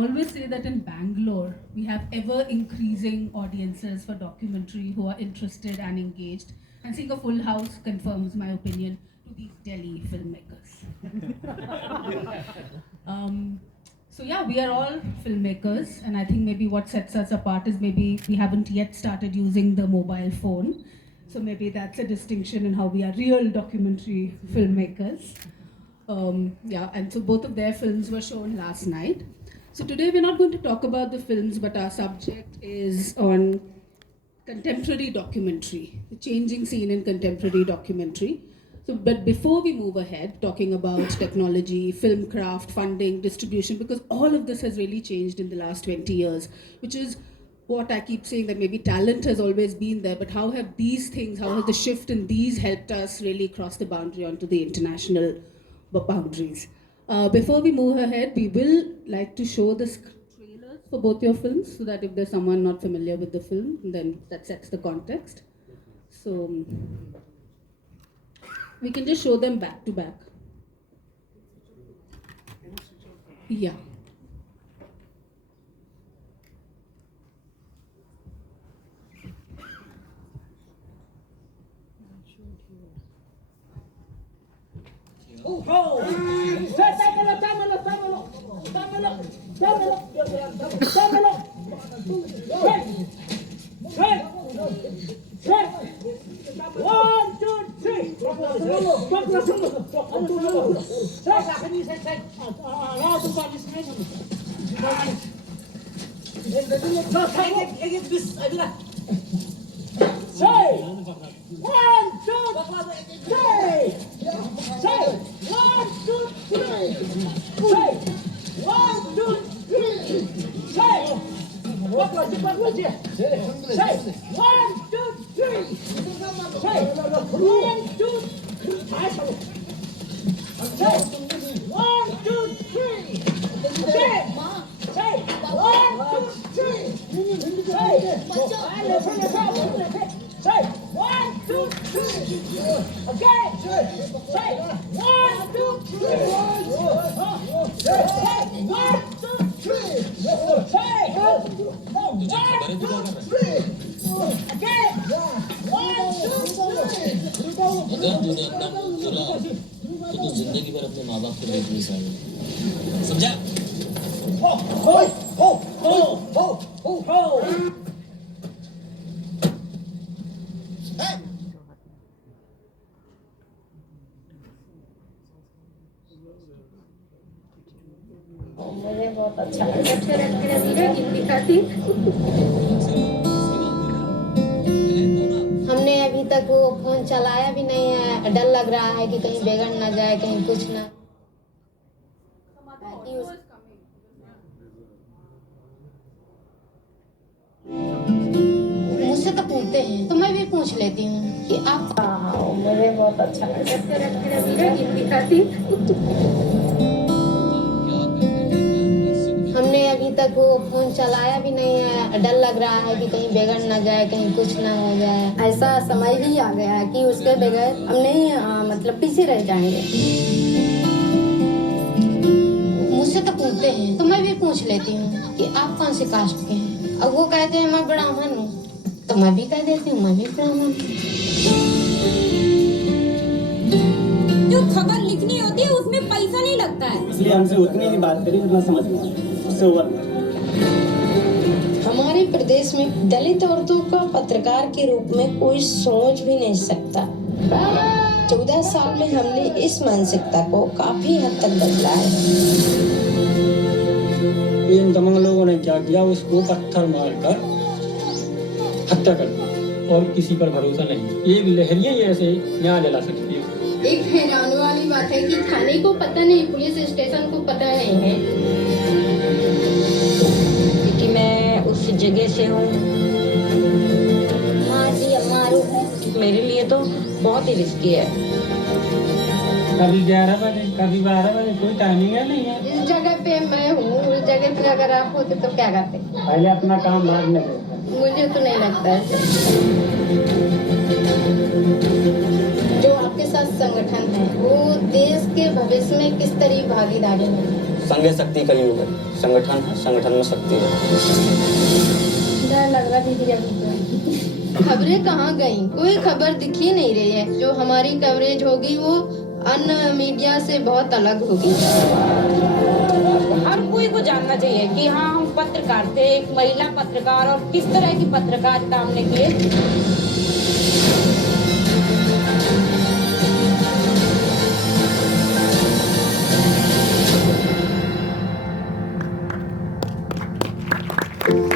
always say that in Bangalore, we have ever increasing audiences for documentary who are interested and engaged. And seeing a full house confirms my opinion to these Delhi filmmakers. So yeah, we are all filmmakers, and I think maybe what sets us apart is maybe we haven't yet started using the mobile phone. So maybe that's a distinction in how we are real documentary filmmakers. Yeah, and so both of their films were shown last night. So today we're not going to talk about the films, but our subject is on contemporary documentary, the changing scene in contemporary documentary. So, but before we move ahead, talking about technology, film craft, funding, distribution, because all of this has really changed in the last 20 years, which is what I keep saying, that maybe talent has always been there, but how have these things, how has the shift in these helped us really cross the boundary onto the international boundaries? Before we move ahead, we will like to show the trailers for both your films, so that if there's someone not familiar with the film, then that sets the context. So we can just show them back to back. Yeah. Oh, ho! Dámelo, dámelo, dámelo, dámelo, dámelo, dámelo. Hey, hey, hey. 1, 2, 3. Say, 1, 2, 3. Say, 1, 2, 3. Say, 1, 2, 3. Say, what was it? What was it? Say, 1, 2, 3. Say, 1, 2, 3. Say, 1, 2, 3. Say, 1, 2, 3. Say, 1, 2, 3. Again. Say, 1, 2, 3. Say, 1, 2, 3. Say, no, 1, 2, 3. Again. 1, 2, 3. अगर तूने अपना मुंह खोला तो तू जिंदगी भर अपने माँ बाप को देख नहीं सकता समझा हो हो हो हो हो हो मुझे बहुत अच्छा लगा दिखाती। हमने अभी तक वो फोन चलाया भी नहीं है, डर लग रहा है कि कहीं बिगड़ ना जाए, कहीं कुछ ना। मुझसे तो पूछते हैं तो मैं भी पूछ लेती हूँ कि आप। मुझे बहुत अच्छा लगा दिखाती। हमने अभी तक वो फोन चलाया भी नहीं है, डर लग रहा है कि कहीं बिगड़ ना जाए, कहीं कुछ ना हो जाए। ऐसा समय भी आ गया है कि उसके बगैर हम नहीं मतलब पीछे रह जाएंगे। मुझसे तो पूछते हैं तो मैं भी पूछ लेती हूँ कि आप कौन से कास्ट के हैं। अब वो कहते हैं मैं ब्राह्मण हूँ, तो मैं भी कह देती हूँ मैं भी ब्राह्मण। जो खबर लिखनी होती है उसमें पैसा नहीं लगता है, इसलिए हमसे उतनी ही बात करी जितना समझ में आए, उससे ओवर। हमारे प्रदेश में दलित औरतों का पत्रकार के रूप में कोई सोच भी नहीं सकता। 14 साल में हमने इस मानसिकता को काफी हद तक बदला है। इन तमाम लोगों ने क्या किया, उसको पत्थर मारकर हत्या कर दी और किसी पर भरोसा नहीं। एक लहरियां ही ऐसे न्याय दिला सकती है। एक हैरान वाली बात है कि थाने को पता नहीं, पुलिस स्टेशन को पता नहीं है कि मैं उस जगह से हूँ। हाँ जी, मारू है। मेरे लिए तो बहुत ही रिस्की है। कभी 11 बजे, कभी 12 बजे, कोई टाइमिंग है नहीं है। जिस जगह पे मैं हूँ उस जगह पे अगर आप होते तो क्या करते? पहले अपना काम बाद में करो। मुझे तो नहीं लगता है। जो आपके साथ संगठन है वो देश के भविष्य में किस तरह भागीदारी में संघे शक्ति कलयुग है, संगठन है, संगठन में शक्ति है। डर लग रहा दीदी अभी तो। खबरें कहाँ गई, कोई खबर दिख ही नहीं रही है। जो हमारी कवरेज होगी वो अन्य मीडिया से बहुत अलग होगी। हर कोई को जानना चाहिए कि हाँ हम पत्रकार थे, एक महिला पत्रकार, और किस तरह की पत्रकारिता हमने की।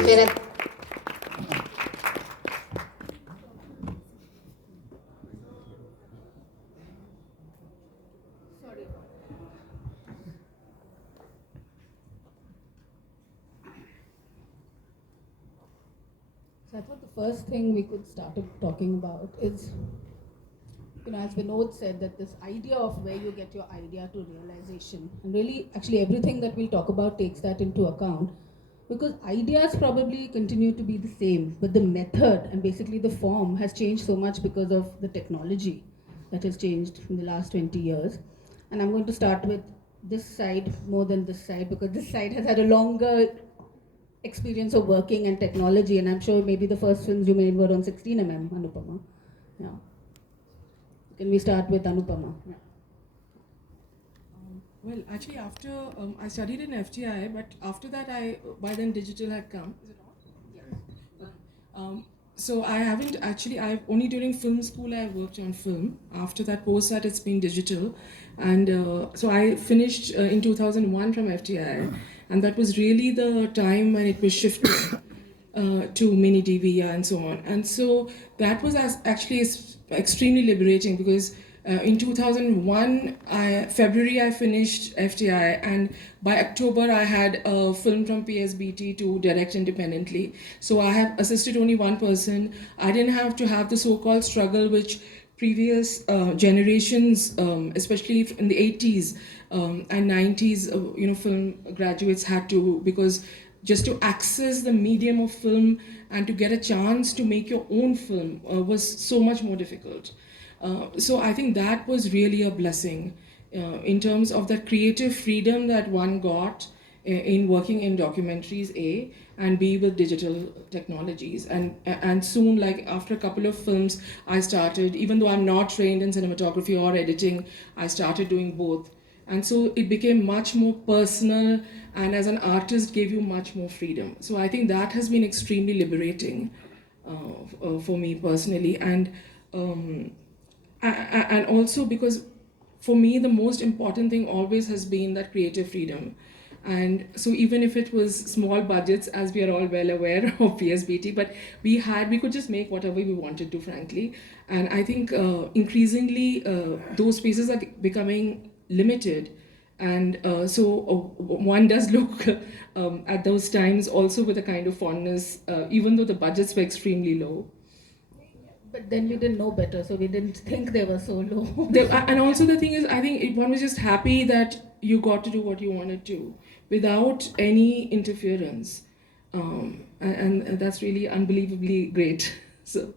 फिर So I thought the first thing we could start talking about is, as Vinod said, that this idea of where you get your idea to realization, and really, actually, everything that we'll talk about takes that into account, because ideas probably continue to be the same, but the method and basically the form has changed so much because of the technology that has changed in the last 20 years. And I'm going to start with this side more than this side, because this side has had a longer experience of working and technology, and I'm sure maybe the first films you made were on 16mm, Anupama. Yeah. Can we start with Anupama? Yeah. Well, actually, after I studied in FTI, but after that, by then digital had come. Is it on? Yes. So I haven't actually. I've only during film school I worked on film. After that, post that it's been digital, and so I finished in 2001 from FTI, and that was really the time when it was shifted to mini DV and so on. And so that was actually extremely liberating, because in 2001, February I finished FTI, and by October I had a film from PSBT to direct independently. So I have assisted only one person. I didn't have to have the so-called struggle which previous generations, especially in the 80s and 90s, film graduates had to, because just to access the medium of film and to get a chance to make your own film was so much more difficult. So I think that was really a blessing in terms of that creative freedom that one got in working in documentaries, A, and B, with digital technologies. And soon, like after a couple of films, I started, even though I'm not trained in cinematography or editing, I started doing both. And so it became much more personal, and as an artist gave you much more freedom. So I think that has been extremely liberating for me personally. And also because for me the most important thing always has been that creative freedom. And so even if it was small budgets, as we are all well aware of PSBT, but we could just make whatever we wanted to, frankly. And I think increasingly those spaces are becoming limited. And so one does look at those times also with a kind of fondness, even though the budgets were extremely low. But then we didn't know better, so we didn't think they were so low. And also the thing is, I think one was just happy that you got to do what you wanted to without any interference. And that's really unbelievably great. So,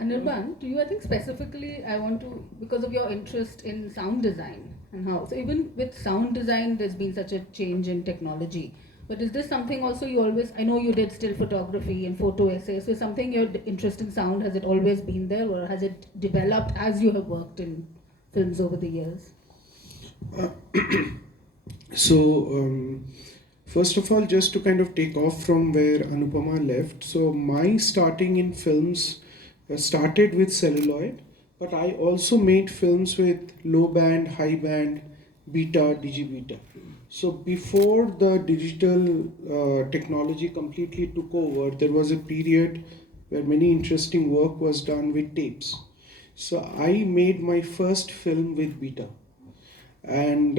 Anirban, to you, I think specifically, I want to, because of your interest in sound design and how, so even with sound design, there's been such a change in technology. But is this something also you always, I know you did still photography and photo essays, so something your interest in sound, has it always been there, or has it developed as you have worked in films over the years? First of all, just to kind of take off from where Anupama left, so my starting in films started with celluloid, but I also made films with low band, high band, beta, digibeta. So before the digital technology completely took over, there was a period where many interesting work was done with tapes. So I made my first film with beta, and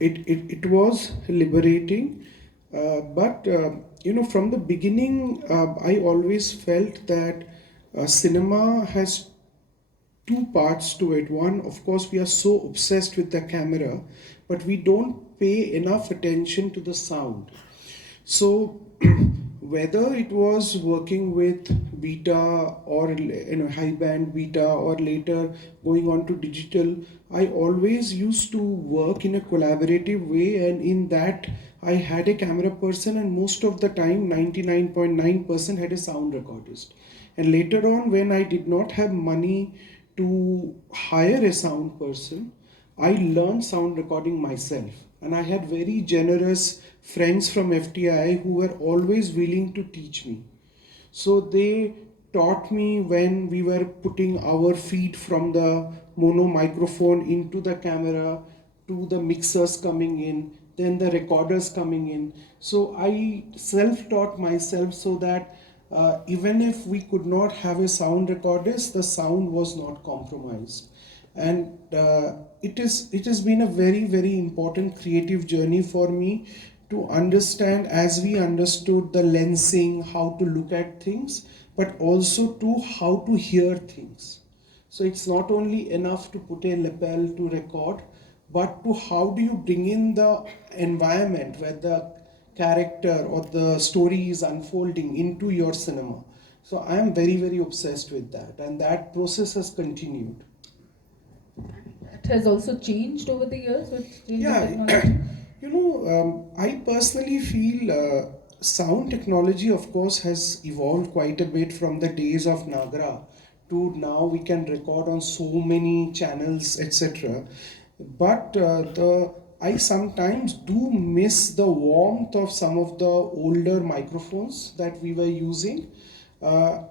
it was liberating. But from the beginning, I always felt that cinema has two parts to it. One, of course, we are so obsessed with the camera, but we don't pay enough attention to the sound. So whether it was working with beta or high band beta or later going on to digital, I always used to work in a collaborative way, and in that I had a camera person, and most of the time 99.9% had a sound recordist. And later on, when I did not have money to hire a sound person, I learned sound recording myself. And I had very generous friends from FTI who were always willing to teach me. So they taught me when we were putting our feed from the mono microphone into the camera to the mixers coming in, then the recorders coming in. So I self-taught myself so that even if we could not have a sound recordist, the sound was not compromised. And it has been a very important creative journey for me to understand, as we understood the lensing, how to look at things, but also to how to hear things. So it's not only enough to put a lapel to record, but to how do you bring in the environment where the character or the story is unfolding into your cinema. So I am very obsessed with that, and that process has continued. It has also changed over the years with change in Yeah, technology? I personally feel sound technology, of course, has evolved quite a bit from the days of Nagra to now we can record on so many channels, etc. But I sometimes do miss the warmth of some of the older microphones that we were using. Yeah,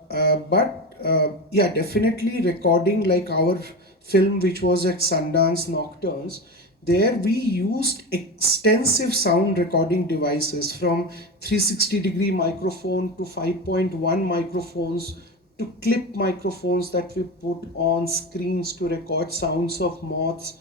definitely recording like our film which was at Sundance Nocturnes, there we used extensive sound recording devices from 360-degree microphone to 5.1 microphones to clip microphones that we put on screens to record sounds of moths.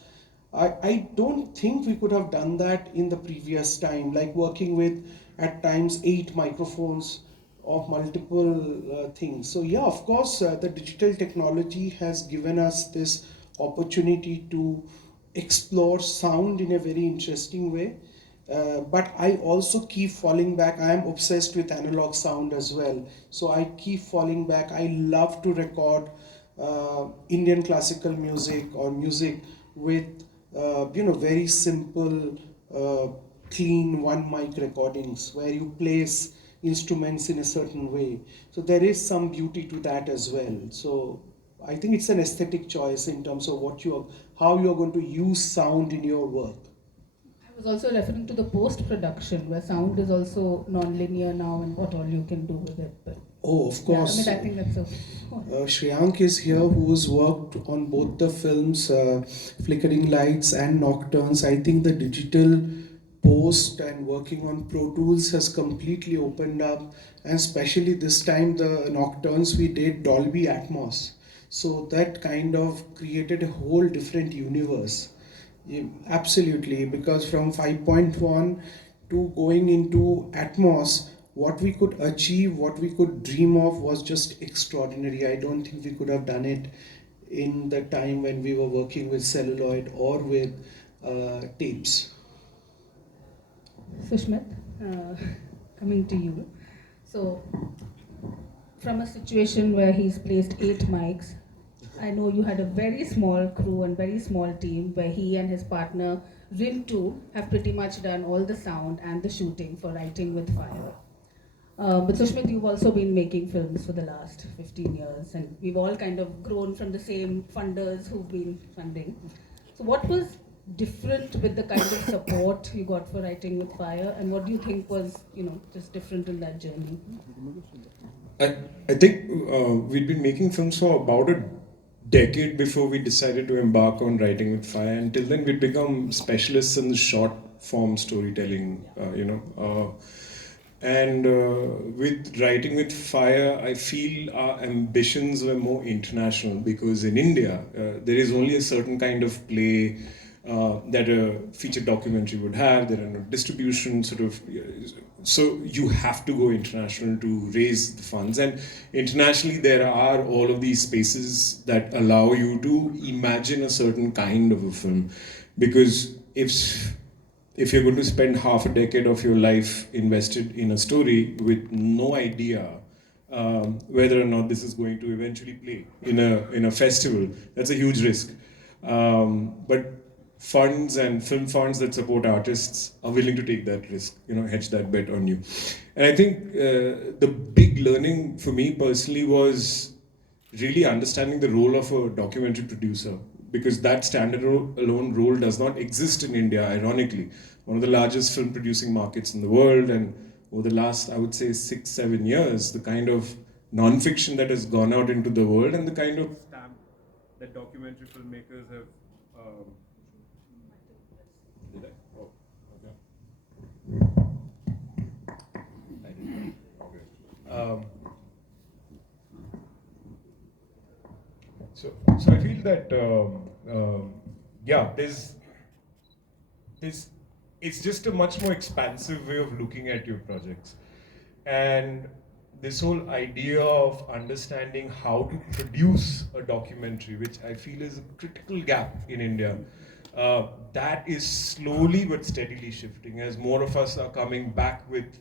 I don't think we could have done that in the previous time, like working with at times 8 microphones of multiple things. So yeah, of course, the digital technology has given us this opportunity to explore sound in a very interesting way. But I also keep falling back. I am obsessed with analog sound as well. So I keep falling back. I love to record Indian classical music or music with very simple, clean one mic recordings where you place instruments in a certain way. So there is some beauty to that as well. So I think it's an aesthetic choice in terms of how you're going to use sound in your work. I was also referring to the post-production where sound is also non-linear now and what all you can do with it. But oh, of course. Yeah, I think that's Shreyank is here, who has worked on both the films, Flickering Lights and Nocturnes. I think the digital post and working on Pro Tools has completely opened up, and especially this time the Nocturnes we did Dolby Atmos. So that kind of created a whole different universe. Yeah, absolutely, because from 5.1 to going into Atmos, what we could achieve, what we could dream of was just extraordinary. I don't think we could have done it in the time when we were working with celluloid or with tapes. Sushmit, coming to you. So, from a situation where he's placed 8 mics, I know you had a very small crew and very small team where he and his partner Rintu have pretty much done all the sound and the shooting for Writing with Fire. But Sushmit, you've also been making films for the last 15 years, and we've all kind of grown from the same funders who've been funding. So what was different with the kind of support you got for Writing with Fire, and what do you think was, just different in that journey? I think we'd been making films for about a decade before we decided to embark on Writing with Fire. Until then, we'd become specialists in the short form storytelling, And with Writing with Fire, I feel our ambitions were more international, because in India, there is only a certain kind of play that a feature documentary would have. There are no distribution so you have to go international to raise the funds. And internationally, there are all of these spaces that allow you to imagine a certain kind of a film. Because if if you're going to spend half a decade of your life invested in a story with no idea whether or not this is going to eventually play in a festival, that's a huge risk. But funds and film funds that support artists are willing to take that risk, hedge that bet on you. And I think the big learning for me personally was really understanding the role of a documentary producer, because that standalone role does not exist in India, ironically. One of the largest film producing markets in the world, and over the last, I would say, 6-7 years, the kind of non-fiction that has gone out into the world and the kind of stamp that documentary filmmakers have. Did I? Oh, okay. I didn't. Okay. So I feel that it's just a much more expansive way of looking at your projects, and this whole idea of understanding how to produce a documentary, which I feel is a critical gap in India, that is slowly but steadily shifting as more of us are coming back with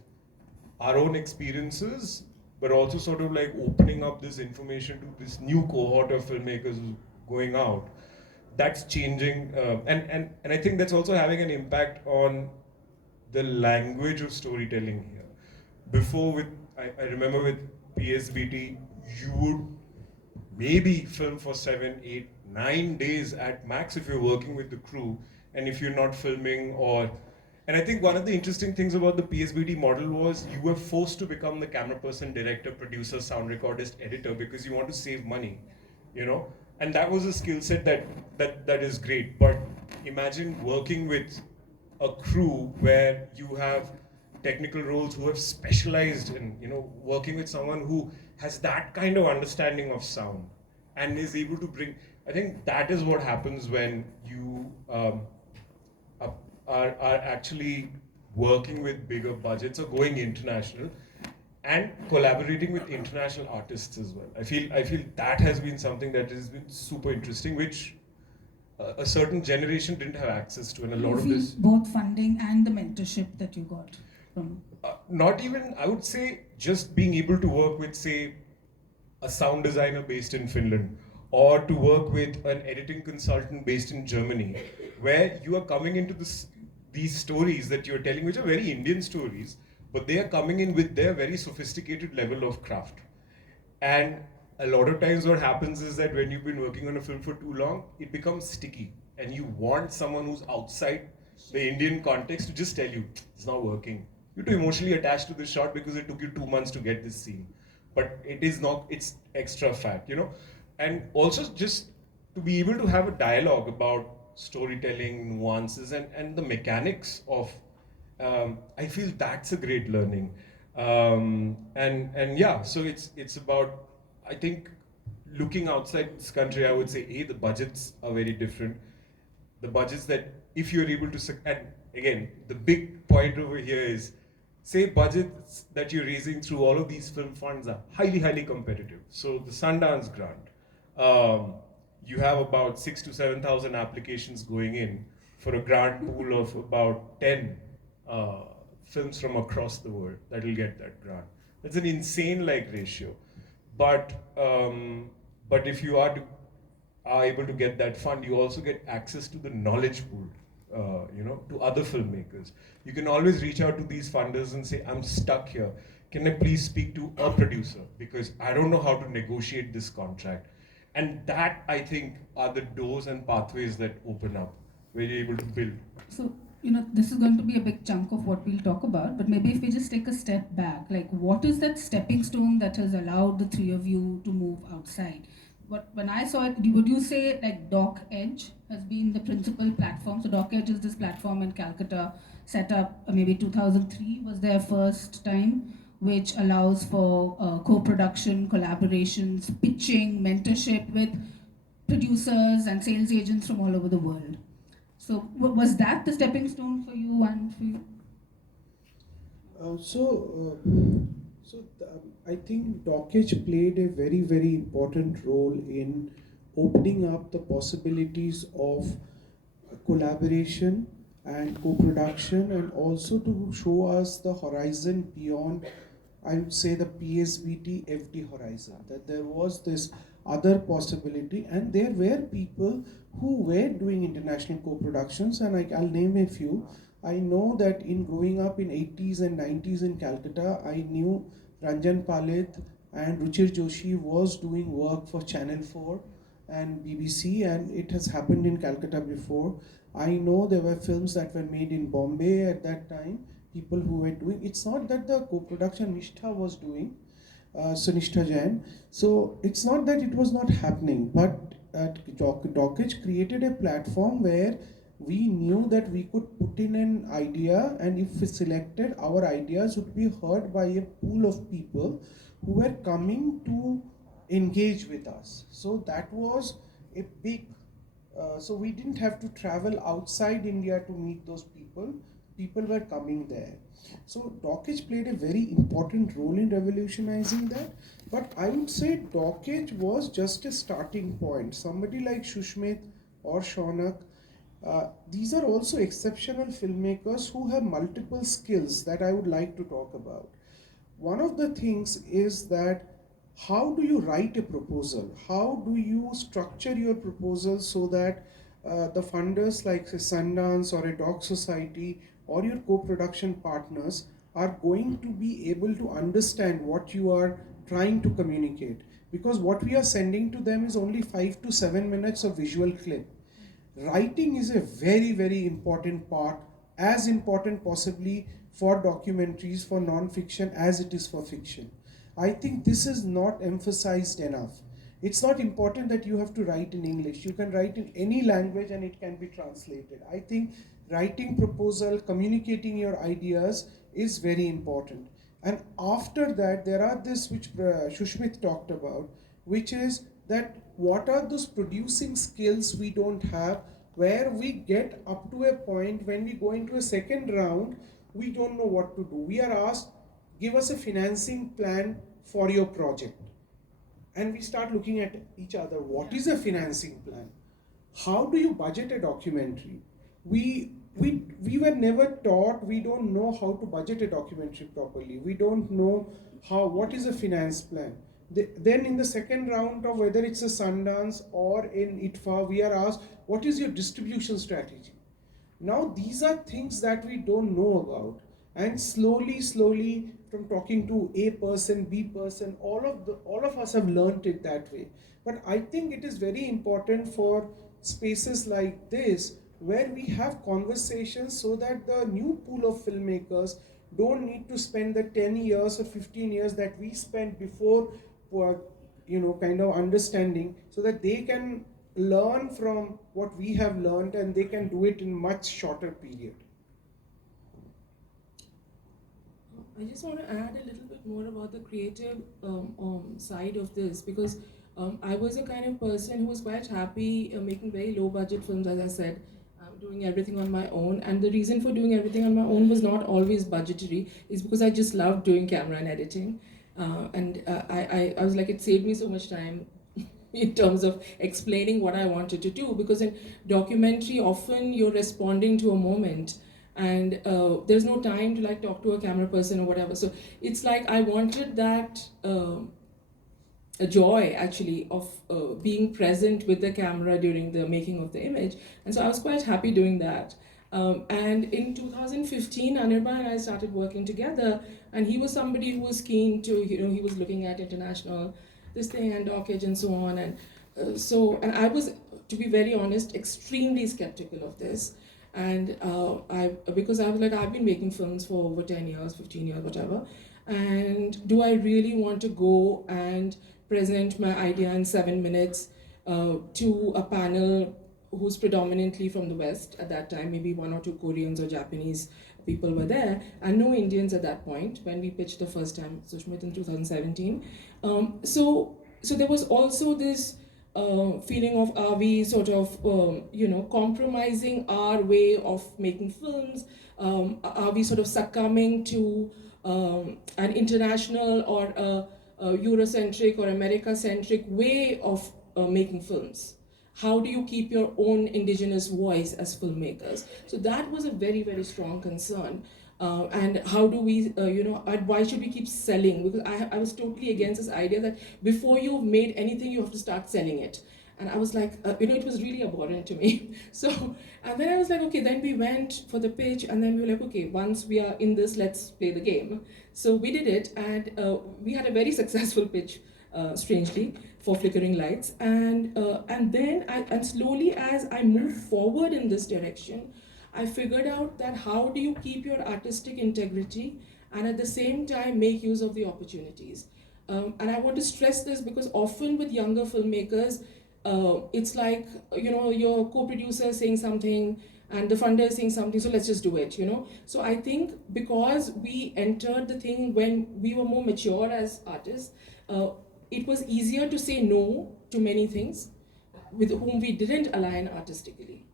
our own experiences, but also sort of like opening up this information to this new cohort of filmmakers who's going out. That's changing, and I think that's also having an impact on the language of storytelling here. Before, I remember with PSBT, you would maybe film for 7, 8, 9 days at max if you're working with the crew, and if you're not filming and I think one of the interesting things about the PSBT model was you were forced to become the camera person, director, producer, sound recordist, editor, because you want to save money, And that was a skill set that is great. But imagine working with a crew where you have technical roles who have specialized in, working with someone who has that kind of understanding of sound and is able to bring. I think that is what happens when you are actually working with bigger budgets or going international and collaborating with international artists as well. I feel that has been something that has been super interesting, which a certain generation didn't have access to, and a lot of this. Both funding and the mentorship that you got from. Not even, I would say, just being able to work with, say, a sound designer based in Finland, or to work with an editing consultant based in Germany, where you are coming into these stories that you're telling, which are very Indian stories, but they are coming in with their very sophisticated level of craft. And a lot of times what happens is that when you've been working on a film for too long, it becomes sticky, and you want someone who's outside the Indian context to just tell you, it's not working. You're too emotionally attached to this shot because it took you 2 months to get this scene. But it is not, it's extra fat, And also just to be able to have a dialogue about storytelling, nuances, and the mechanics of, I feel that's a great learning. So it's about, I think, looking outside this country, I would say, the budgets are very different. The budgets that, if you're able to, and again, the big point over here is, say budgets that you're raising through all of these film funds are highly, highly competitive. So the Sundance grant, you have about 6,000 to 7,000 applications going in for a grant pool of about 10 films from across the world that will get that grant. That's an insane ratio. But if you are able to get that fund, you also get access to the knowledge pool. To other filmmakers. You can always reach out to these funders and say, I'm stuck here. Can I please speak to a producer? Because I don't know how to negotiate this contract. And that, I think, are the doors and pathways that open up where you're able to build. So, this is going to be a big chunk of what we'll talk about, but maybe if we just take a step back, what is that stepping stone that has allowed the three of you to move outside? But when I saw it, would you say Doc Edge has been the principal platform? So Doc Edge is this platform in Calcutta, set up maybe 2003 was their first time, which allows for co-production, collaborations, pitching, mentorship with producers and sales agents from all over the world. So was that the stepping stone for you and for you? I think Doc Edge played a very, very important role in opening up the possibilities of collaboration and co-production, and also to show us the horizon beyond, I would say, the PSBT FD horizon, that there was this other possibility, and there were people who were doing international co-productions, and I'll name a few. I know that in growing up in 80s and 90s in Calcutta, I knew Ranjan Palit and Ruchir Joshi was doing work for Channel 4 and BBC, and it has happened in Calcutta before. I know there were films that were made in Bombay at that time, people who were doing. It's not that the co-production Nishtha was doing, Sunishtha Jain. So it's not that it was not happening, but Dockage created a platform where we knew that we could put in an idea, and if we selected, our ideas would be heard by a pool of people who were coming to engage with us. So that was a big, so we didn't have to travel outside India to meet those people. People were coming there. So Dockage played a very important role in revolutionizing that. But I would say Dockage was just a starting point. Somebody like Shushmit or Shaunak, these are also exceptional filmmakers who have multiple skills that I would like to talk about. One of the things is that how do you write a proposal? How do you structure your proposal so that the funders like Sundance or a Doc Society or your co-production partners are going to be able to understand what you are trying to communicate? Because what we are sending to them is only 5 to 7 minutes of visual clip. Writing is a very, very important part, as important possibly for documentaries, for non-fiction, as it is for fiction. I think this is not emphasized enough. It's not important that you have to write in English. You can write in any language and it can be translated. I think writing proposal, communicating your ideas is very important. And after that, there are this which Shushmit talked about, which is that what are those producing skills we don't have, where we get up to a point when we go into a second round, we don't know what to do. We are asked, give us a financing plan for your project. And we start looking at each other. What is a financing plan? How do you budget a documentary? We were never taught, we don't know how to budget a documentary properly. We don't know what is a finance plan. Then in the second round of whether it's a Sundance or in ITFA, we are asked, what is your distribution strategy? Now these are things that we don't know about. And slowly, from talking to A person, B person, all of us have learned it that way. But I think it is very important for spaces like this, where we have conversations so that the new pool of filmmakers don't need to spend the 10 years or 15 years that we spent before, kind of understanding, so that they can learn from what we have learned and they can do it in much shorter period. I just want to add a little bit more about the creative side of this, because I was a kind of person who was quite happy making very low budget films, as I said, doing everything on my own. And the reason for doing everything on my own was not always budgetary, is because I just loved doing camera and editing. I was like, it saved me so much time in terms of explaining what I wanted to do, because in documentary, often you're responding to a moment, and there's no time to like talk to a camera person or whatever. So it's like I wanted that a joy actually of being present with the camera during the making of the image, and so I was quite happy doing that. And in 2015, Anirban and I started working together, and he was somebody who was keen to, he was looking at international this thing and Dockage and so on, and and I was, to be very honest, extremely skeptical of this. And because I was like, I've been making films for over 10 years, 15 years, whatever, and do I really want to go and present my idea in 7 minutes to a panel who's predominantly from the West at that time? Maybe 1 or 2 Koreans or Japanese people were there, and no Indians at that point when we pitched the first time, Sushmit, in 2017. So there was also this feeling of, are we sort of, compromising our way of making films? Are we sort of succumbing to an international or a Eurocentric or America-centric way of making films? how do you keep your own indigenous voice as filmmakers? So that was a very, very strong concern. And how do we, why should we keep selling? Because I was totally against this idea that before you've made anything, you have to start selling it. And I was like, it was really abhorrent to me. So, and then I was like, okay, then we went for the pitch, and then we were like, okay, once we are in this, let's play the game. So we did it, and we had a very successful pitch, strangely, for Flickering Lights. And then, slowly as I moved forward in this direction, I figured out that how do you keep your artistic integrity and at the same time make use of the opportunities. And I want to stress this because often with younger filmmakers, it's like, your co-producer saying something and the funder is saying something, so let's just do it, So I think because we entered the thing when we were more mature as artists, it was easier to say no to many things with whom we didn't align artistically.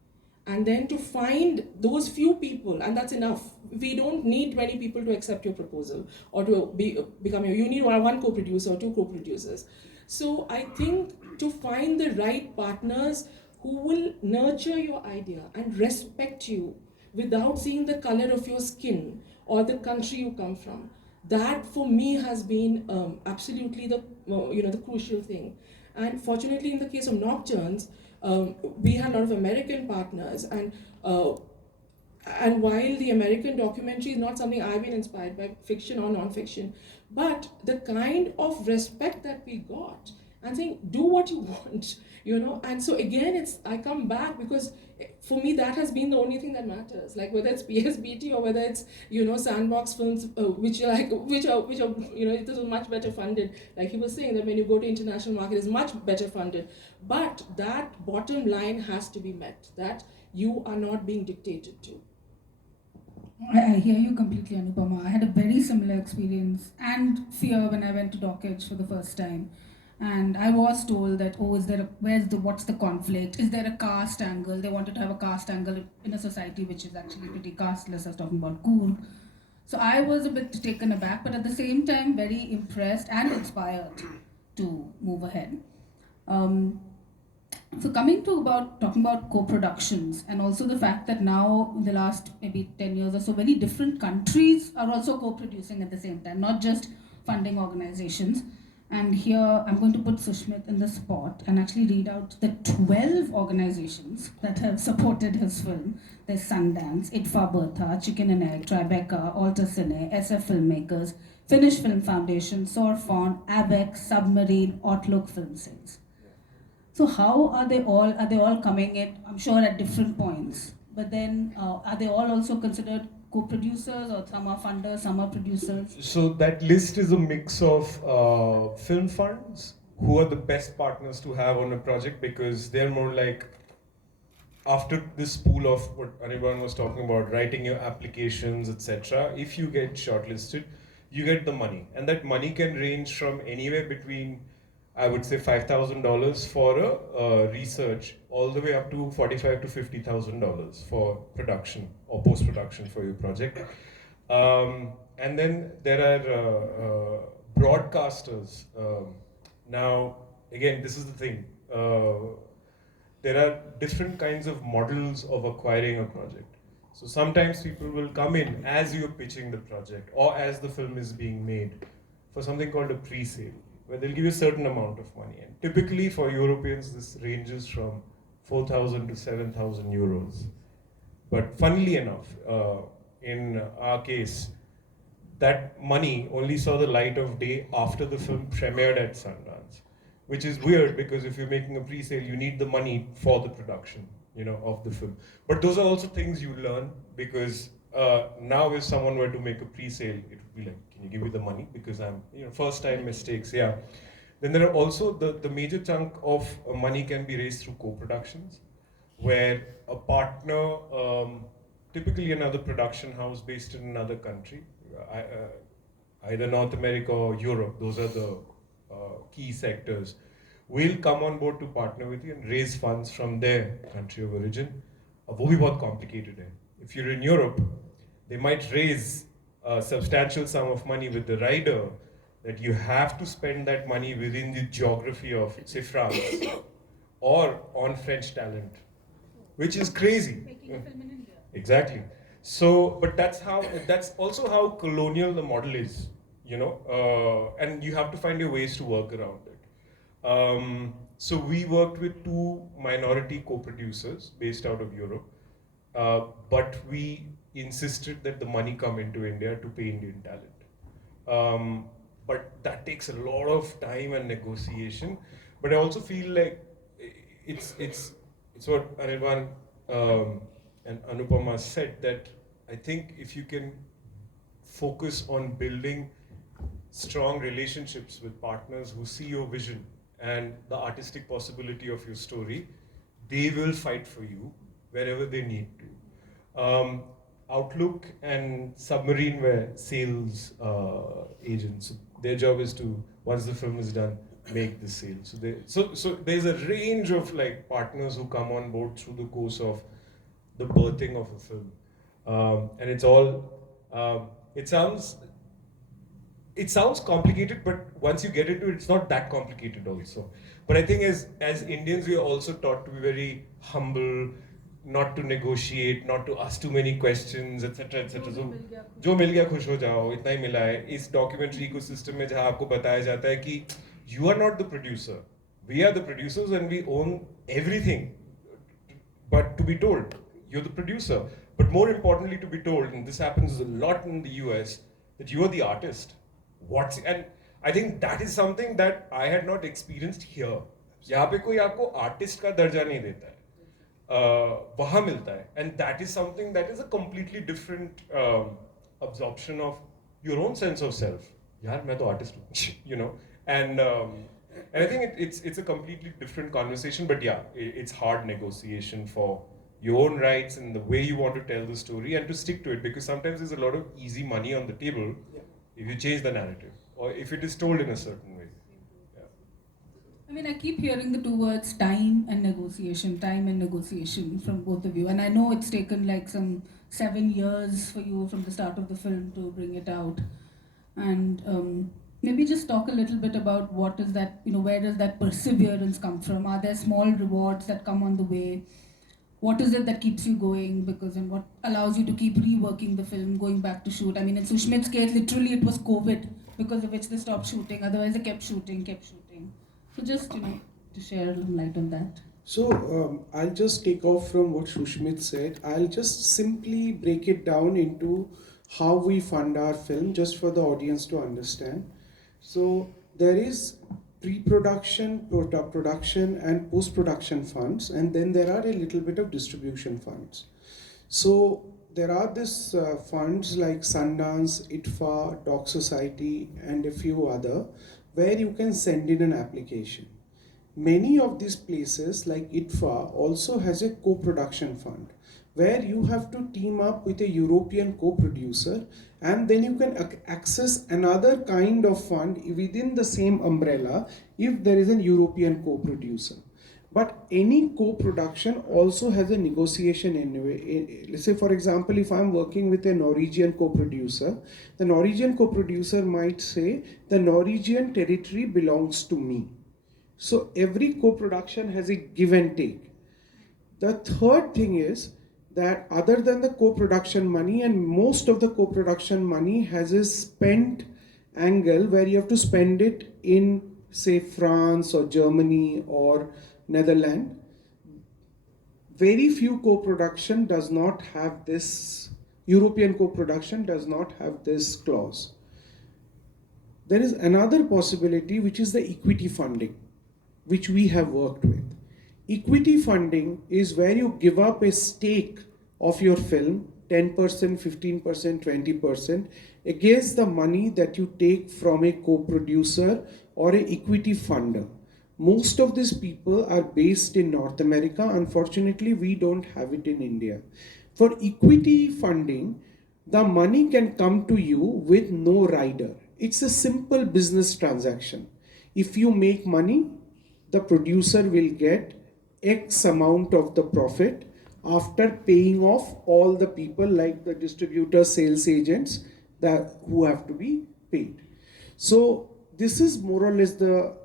And then to find those few people, and that's enough. We don't need 20 people to accept your proposal or to become you need one co-producer or two co-producers. So I think to find the right partners who will nurture your idea and respect you without seeing the color of your skin or the country you come from, that for me has been absolutely the crucial thing. And fortunately, in the case of Nocturnes, we had a lot of American partners, and while the American documentary is not something I've been inspired by, fiction or non-fiction, but the kind of respect that we got, and saying, do what you want, and so again, I come back because for me that has been the only thing that matters, like whether it's PSBT or whether it's Sandbox Films, which are it is much better funded. Like he was saying that when you go to international market, it's much better funded, but that bottom line has to be met, that you are not being dictated to. I hear you completely, Anupama. I had a very similar experience and fear when I went to Dockage for the first time. And I was told that, what's the conflict? Is there a caste angle? They wanted to have a caste angle in a society which is actually pretty casteless. I was talking about Coorg. So I was a bit taken aback, but at the same time, very impressed and inspired to move ahead. So coming to talking about co-productions, and also the fact that now in the last maybe 10 years or so, very different countries are also co-producing at the same time, not just funding organizations. And here I'm going to put Sushmit in the spot and actually read out the 12 organizations that have supported his film. There's Sundance, IDFA Bertha, Chicken and Egg, Tribeca, Alter Cine, SF Filmmakers, Finnish Film Foundation, Sorfon, AVEC, Submarine, Outlook Film Sales. So how are they all coming in, I'm sure at different points, but then are they all also considered co-producers, or some are funders, some are producers? So that list is a mix of film funds, who are the best partners to have on a project, because they're more like, after this pool of what Anirban was talking about, writing your applications, etc., if you get shortlisted, you get the money. And that money can range from anywhere between, I would say, $5,000 for a research, all the way up to $45,000 to $50,000 for production or post-production for your project. And then there are broadcasters. Now, again, this is the thing. There are different kinds of models of acquiring a project. So sometimes people will come in as you're pitching the project or as the film is being made for something called a pre-sale, where they'll give you a certain amount of money. And typically for Europeans, this ranges from 4,000 to 7,000 euros. But funnily enough, in our case, that money only saw the light of day after the film premiered at Sundance, which is weird because if you're making a pre-sale, you need the money for the production, of the film. But those are also things you learn, because now if someone were to make a pre-sale, it would be like, can you give me the money? Because I'm, first time mistakes, yeah. Then there are also the major chunk of money can be raised through co-productions, where a partner, typically another production house based in another country, either North America or Europe, those are the key sectors, will come on board to partner with you and raise funds from their country of origin. वो भी बहुत complicated है. If you're in Europe, they might raise a substantial sum of money with the rider that you have to spend that money within the geography of, say, France, or on French talent, which is crazy. Making a film in India. Exactly. So, but that's also how colonial the model is, and you have to find your ways to work around it. So we worked with 2 minority co-producers based out of Europe, but we insisted that the money come into India to pay Indian talent. But that takes a lot of time and negotiation. But I also feel like it's what Anirban and Anupama said, that I think if you can focus on building strong relationships with partners who see your vision and the artistic possibility of your story, they will fight for you wherever they need to. Outlook and Submarine were sales agents. Their job is to, once the film is done, make the sale. So there's a range of like partners who come on board through the course of the birthing of a film, and it's all. It sounds complicated, but once you get into it, it's not that complicated also. But I think as Indians, we are also taught to be very humble, not to negotiate, not to ask too many questions, etc. etc. So जो मिल गया खुश हो जाओ, इतना ही मिला है. इस documentary ecosystem में जहाँ आपको बताया जाता है कि you are not the producer, we are the producers and we own everything. But to be told, you're the producer. But more importantly, to be told, and this happens a lot in the US, that you are the artist. And I think that is something that I had not experienced here. यहाँ पे कोई आपको artist का दर्जा नहीं देता है. वहाँ मिलता है, and that is something that is a completely different absorption of your own sense of self. यार मैं तो artist हूँ, and I think it's a completely different conversation. But yeah, it's hard negotiation for your own rights and the way you want to tell the story and to stick to it, because sometimes there's a lot of easy money on the table if you change the narrative or if it is told in a certain way. I mean, I keep hearing the 2 words time and negotiation from both of you. And I know it's taken like some 7 years for you from the start of the film to bring it out. And maybe just talk a little bit about what is that, where does that perseverance come from? Are there small rewards that come on the way? What is it that keeps you going? And what allows you to keep reworking the film, going back to shoot? I mean, in Sushmit's case, literally it was COVID, because of which they stopped shooting. Otherwise, they kept shooting. So just, to share some light on that. So I'll just take off from what Sushmit said. I'll just simply break it down into how we fund our film, just for the audience to understand. So there is pre-production, production and post-production funds, and then there are a little bit of distribution funds. So there are these funds like Sundance, ITFA, Doc Society and a few other, where you can send in an application. Many of these places like ITFA also has a co-production fund, where you have to team up with a European co-producer, and then you can access another kind of fund within the same umbrella if there is a European co-producer. But any co-production also has a negotiation anyway. Let's say, for example, if I'm working with a Norwegian co-producer, the Norwegian co-producer might say, the Norwegian territory belongs to me. So every co-production has a give and take. The third thing is that other than the co-production money, and most of the co-production money has a spent angle where you have to spend it in, say, France or Germany or Netherlands. Very few co-production does not have this, European co-production does not have this clause. There is another possibility, which is the equity funding, which we have worked with. Equity funding is where you give up a stake of your film, 10%, 15%, 20%, against the money that you take from a co-producer or an equity funder. Most of these people are based in North America. Unfortunately, we don't have it in India. For equity funding, the money can come to you with no rider. It's a simple business transaction. If you make money, the producer will get X amount of the profit after paying off all the people like the distributor, sales agents who have to be paid. So this is more or less the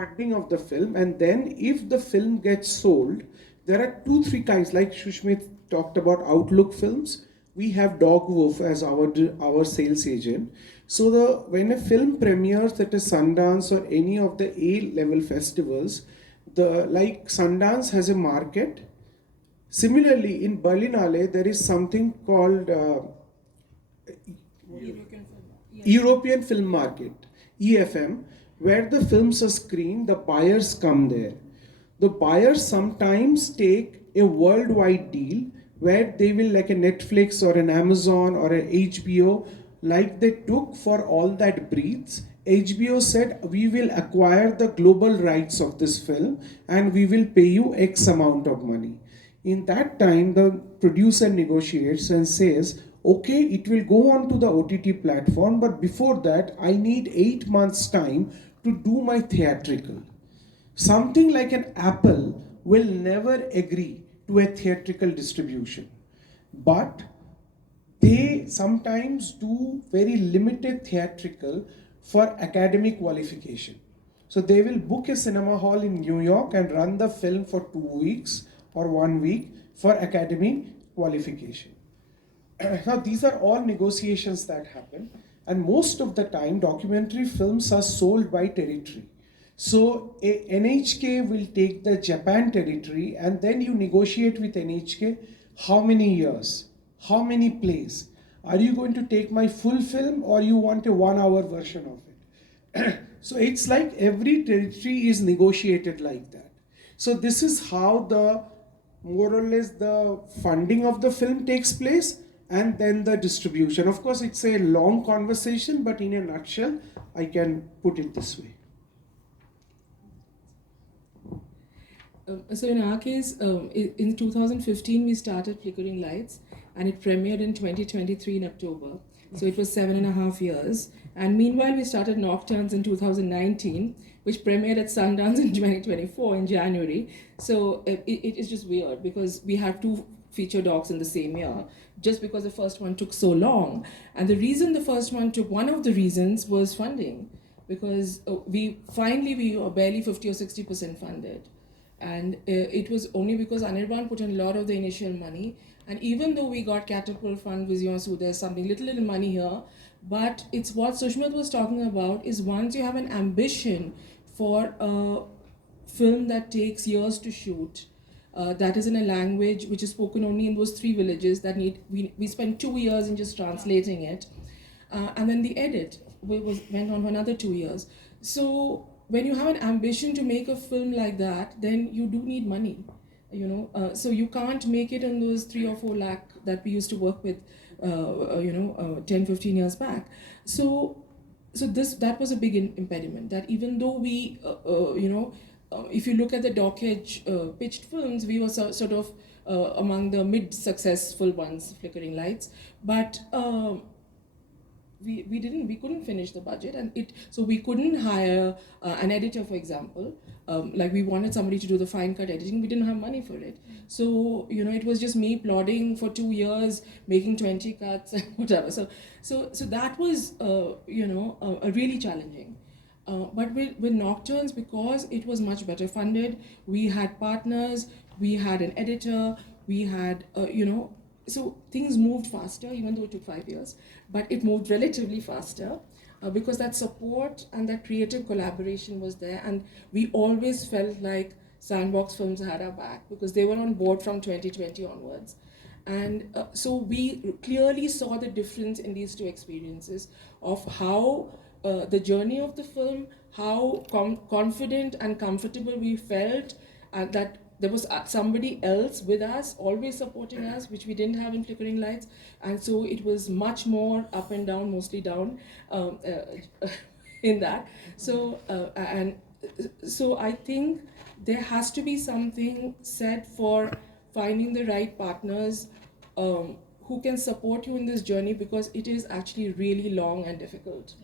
funding of the film, and then if the film gets sold, there are 2-3 kinds, like Shushmit talked about Outlook Films. We have Dogwoof as our sales agent. So when a film premieres at a Sundance or any of the A-level festivals, like Sundance has a market. Similarly, in Berlinale, there is something called European Film Market, EFM, where the films are screened, the buyers come there. The buyers sometimes take a worldwide deal where they will, like a Netflix or an Amazon or an HBO, like they took For All That Breathes. HBO said, we will acquire the global rights of this film and we will pay you X amount of money. In that time, the producer negotiates and says, okay, it will go on to the OTT platform, but before that, I need 8 months' time to do my theatrical. Something like an Apple will never agree to a theatrical distribution, but they sometimes do very limited theatrical for academic qualification. So they will book a cinema hall in New York and run the film for 2 weeks or 1 week for academic qualification. Now these are all negotiations that happen, and most of the time documentary films are sold by territory. So NHK will take the Japan territory, and then you negotiate with NHK how many years, how many plays. Are you going to take my full film or you want a 1-hour version of it? So it's like every territory is negotiated like that. So this is how the more or less the funding of the film takes place, and then the distribution. Of course, it's a long conversation, but in a nutshell, I can put it this way. So in our case, in 2015, we started Flickering Lights, and it premiered in 2023 in October. So it was 7.5 years. And meanwhile, we started Nocturnes in 2019, which premiered at Sundance in 2024 in January. So it is just weird because we had 2 feature docs in the same year, just because the first one took so long. And the reason the first one took, one of the reasons was funding, because we were barely 50 or 60% funded. And it was only because Anirban put in a lot of the initial money. And even though we got Catapult Fund, Vision, so there's something little money here, but it's what Sushmit was talking about is once you have an ambition for a film that takes years to shoot, that is in a language which is spoken only in those 3 villages that we spent 2 years in just translating it. And then the edit went on for another 2 years. So when you have an ambition to make a film like that, then you do need money, so you can't make it in those 3 or 4 lakh that we used to work with, 10, 15 years back. So that was a big impediment, that even though we, if you look at the Dockage pitched films, we were sort of among the mid-successful ones, Flickering Lights, but we couldn't finish the budget, and so we couldn't hire an editor, for example. Like we wanted somebody to do the fine cut editing, we didn't have money for it. So it was just me plodding for 2 years, making 20 cuts and whatever. So that was really challenging. But with Nocturnes, because it was much better funded, we had partners, we had an editor, we had so things moved faster, even though it took 5 years, but it moved relatively faster because that support and that creative collaboration was there, and we always felt like Sandbox Films had our back because they were on board from 2020 onwards. And so we clearly saw the difference in these 2 experiences of how the journey of the film, how confident and comfortable we felt, and that there was somebody else with us, always supporting us, which we didn't have in Flickering Lights. And so it was much more up and down, mostly down in that. So I think there has to be something said for finding the right partners who can support you in this journey, because it is actually really long and difficult.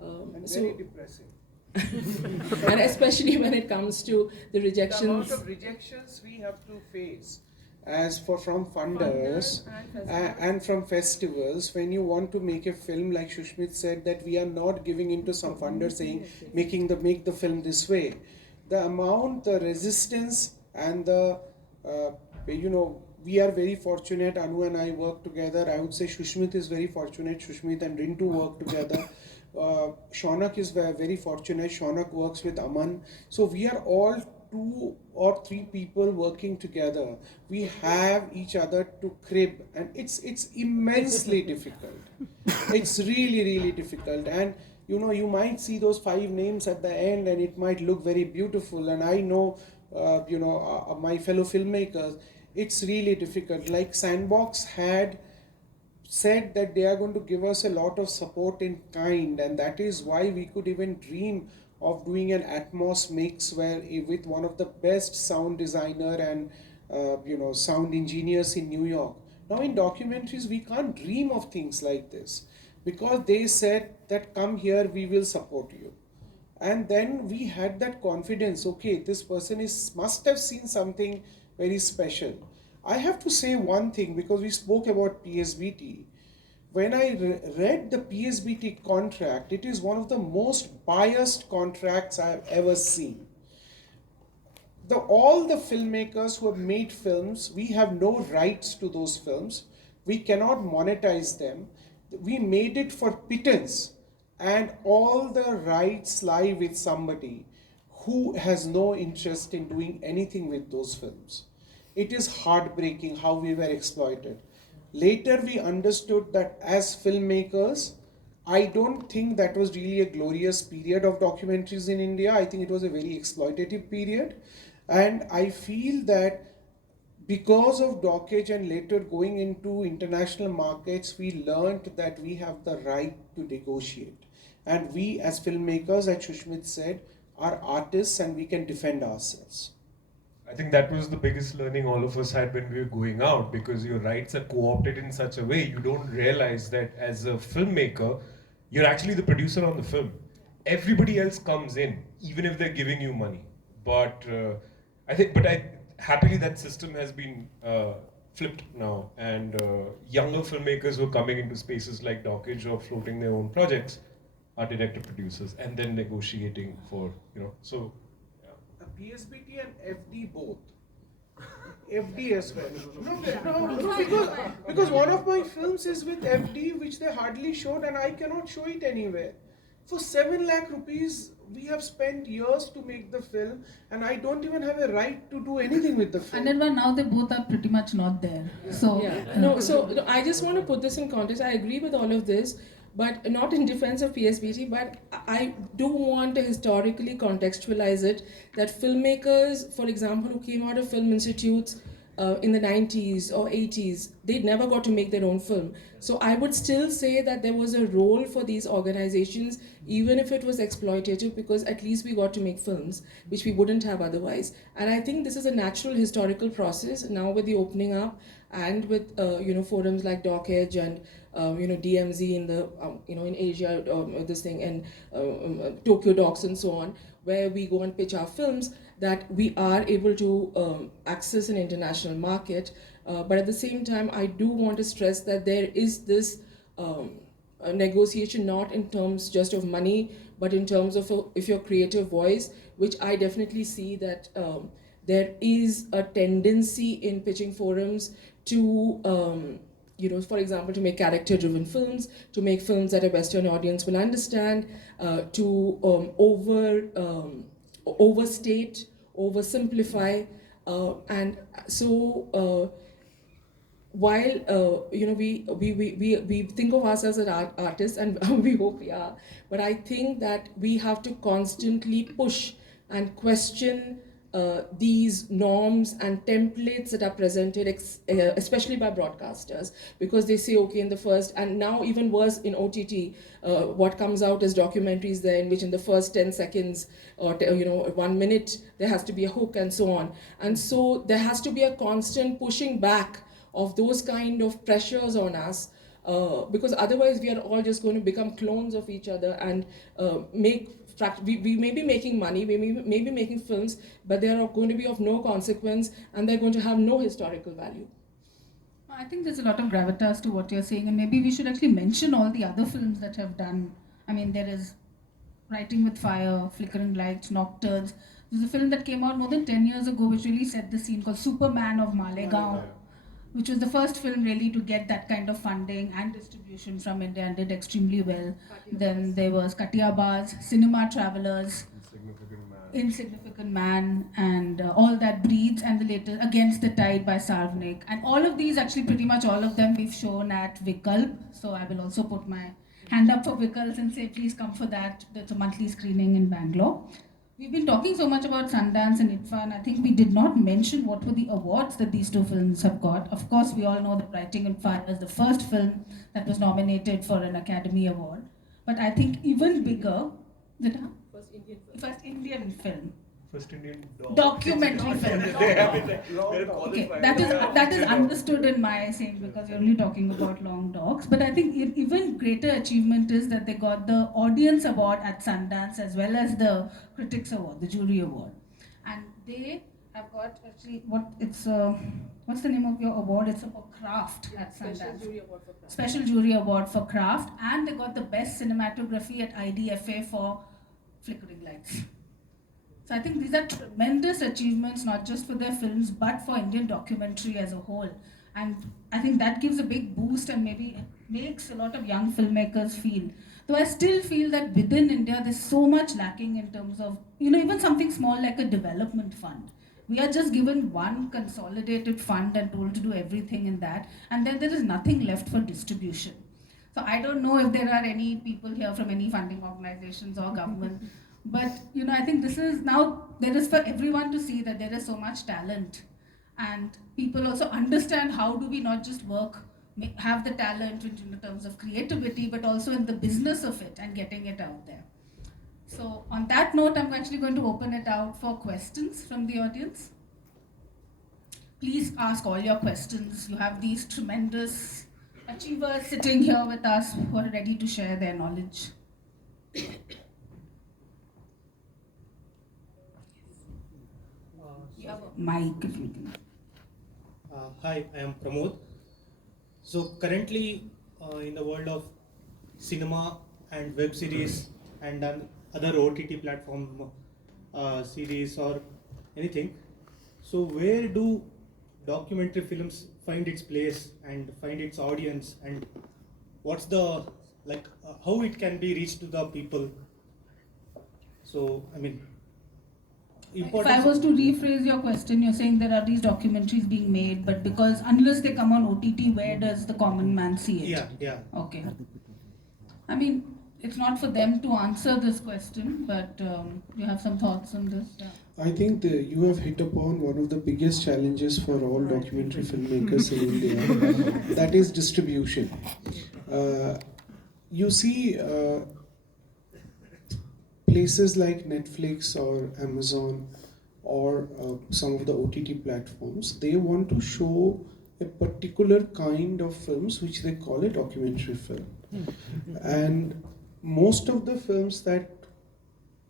And very depressing. And especially when it comes to the rejections. The amount of rejections we have to face. as for from funders and from festivals. When you want to make a film, like Shushmit said, that we are not giving into some funder saying make the film this way. The amount, the resistance, and the we are very fortunate. Anu and I work together. I would say Shushmit is very fortunate. Shushmit and Rintu work together. Shaunak is very fortunate. Shaunak works with Aman. So we are all 2 or 3 people working together. We have each other to crib, and it's immensely difficult. It's really difficult, and you might see those 5 names at the end, and it might look very beautiful. And I know, my fellow filmmakers, it's really difficult. Like Sandbox had said that they are going to give us a lot of support in kind, and that is why we could even dream of doing an Atmos mix where with one of the best sound designer and sound engineers in New York. Now in documentaries we can't dream of things like this, because they said that come here, we will support you. And then we had that confidence, okay, this person must have seen something very special. I have to say one thing, because we spoke about PSBT. When I read the PSBT contract, it is one of the most biased contracts I have ever seen. All the filmmakers who have made films, we have no rights to those films. We cannot monetize them. We made it for pittance, and all the rights lie with somebody who has no interest in doing anything with those films. It is heartbreaking how we were exploited. Later we understood that as filmmakers, I don't think that was really a glorious period of documentaries in India. I think it was a very exploitative period. And I feel that because of dockage and later going into international markets, we learned that we have the right to negotiate. And we as filmmakers, as Shushmit said, are artists and we can defend ourselves. I think that was the biggest learning all of us had when we were going out, because your rights are co-opted in such a way you don't realize that as a filmmaker, you're actually the producer on the film. Everybody else comes in, even if they're giving you money. But happily that system has been flipped now, and younger filmmakers who are coming into spaces like Dockage or floating their own projects are director producers and then negotiating for, so. PSBT and FD both. FD as well. Because one of my films is with FD, which they hardly showed, and I cannot show it anywhere. For 7 lakh rupees, we have spent years to make the film, and I don't even have a right to do anything with the film. And now they both are pretty much not there. So So I just want to put this in context. I agree with all of this, but not in defense of PSBT, but I do want to historically contextualize it, that filmmakers, for example, who came out of film institutes in the 90s or 80s, they never got to make their own film. So I would still say that there was a role for these organizations, even if it was exploitative, because at least we got to make films, which we wouldn't have otherwise. And I think this is a natural historical process now with the opening up, and with forums like Dockage and DMZ in the in Asia, this thing, and Tokyo Docs and so on, where we go and pitch our films, that we are able to access an international market. But at the same time, I do want to stress that there is this negotiation, not in terms just of money, but in terms of if your creative voice, which I definitely see that there is a tendency in pitching forums to for example, to make character-driven films, to make films that a Western audience will understand, to overstate, oversimplify, and so while we think of ourselves as artists, and we hope we are, but I think that we have to constantly push and question these norms and templates that are presented, especially by broadcasters, because they say, okay, in the first, and now even worse in OTT, what comes out as documentaries there, in which in the first 10 seconds or 1 minute, there has to be a hook and so on. And so there has to be a constant pushing back of those kind of pressures on us because otherwise we are all just going to become clones of each other and we may be making money, we may be making films, but they are going to be of no consequence and they're going to have no historical value. I think there's a lot of gravitas to what you're saying, and maybe we should actually mention all the other films that have done. I mean, there is Writing with Fire, Flickering Lights, Nocturnes. There's a film that came out more than 10 years ago which really set the scene called Superman of Malegaon, which was the first film really to get that kind of funding and distribution from India and did extremely well. Then there was Katiyabaz, Cinema Travelers, Insignificant Man, and All That Breathes, and the latest Against the Tide by Sarvnik. And all of these, actually pretty much all of them, we've shown at Vikalp. So I will also put my hand up for Vikalp and say please come for that. That's a monthly screening in Bangalore. We've been talking so much about Sundance and IDFA, and I think we did not mention what were the awards that these two films have got. Of course, we all know that Writing with Fire is the first film that was nominated for an Academy Award. But I think even bigger, First Indian film. First Indian documentary film. Okay, that is understood in my saying because you're only talking about Long Dogs. But I think even greater achievement is that they got the Audience Award at Sundance as well as the Critics Award, the Jury Award, and they have got actually what's the name of your award? It's for craft at Sundance. Special Jury Award for craft, and they got the best cinematography at IDFA for Flickering Lights. So I think these are tremendous achievements, not just for their films, but for Indian documentary as a whole. And I think that gives a big boost and maybe makes a lot of young filmmakers feel. Though I still feel that within India, there's so much lacking in terms of, even something small like a development fund. We are just given one consolidated fund and told to do everything in that. And then there is nothing left for distribution. So I don't know if there are any people here from any funding organizations or government. But I think there is for everyone to see that there is so much talent, and people also understand how do we not just have the talent in terms of creativity, but also in the business of it and getting it out there. So on that note, I'm actually going to open it out for questions from the audience. Please ask all your questions. You have these tremendous achievers sitting here with us who are ready to share their knowledge. Mike, if you can. Hi, I am Pramod. So currently in the world of cinema and web series and other OTT platform series or anything, so where do documentary films find its place and find its audience, and what's the how it can be reached to the people? So if I was to rephrase your question, you're saying there are these documentaries being made, but because unless they come on OTT, where does the common man see it? Yeah. Okay. It's not for them to answer this question, but you have some thoughts on this? Yeah. I think you have hit upon one of the biggest challenges for all documentary filmmakers in India. That is distribution. You see places like Netflix or Amazon or some of the OTT platforms, they want to show a particular kind of films which they call a documentary film. And most of the films that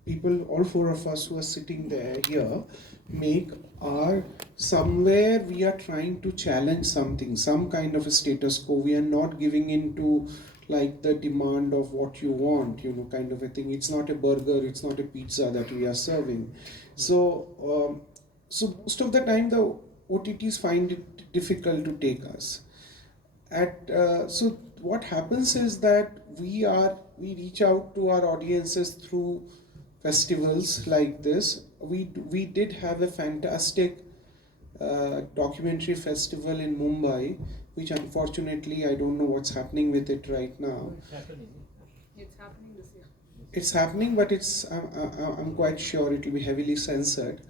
people, all four of us who are sitting there here, make are somewhere we are trying to challenge something, some kind of a status quo. We are not giving in to the demand of what you want, kind of a thing. It's not a burger, it's not a pizza that we are serving. So most of the time the OTTs find it difficult to take us. So what happens is that we reach out to our audiences through festivals like this. We did have a fantastic documentary festival in Mumbai, which unfortunately I don't know what's happening with it right now. It's happening this year. It's happening, but I'm quite sure it will be heavily censored.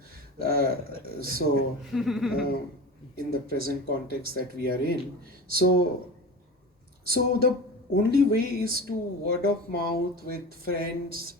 In the present context that we are in, so the only way is to word of mouth with friends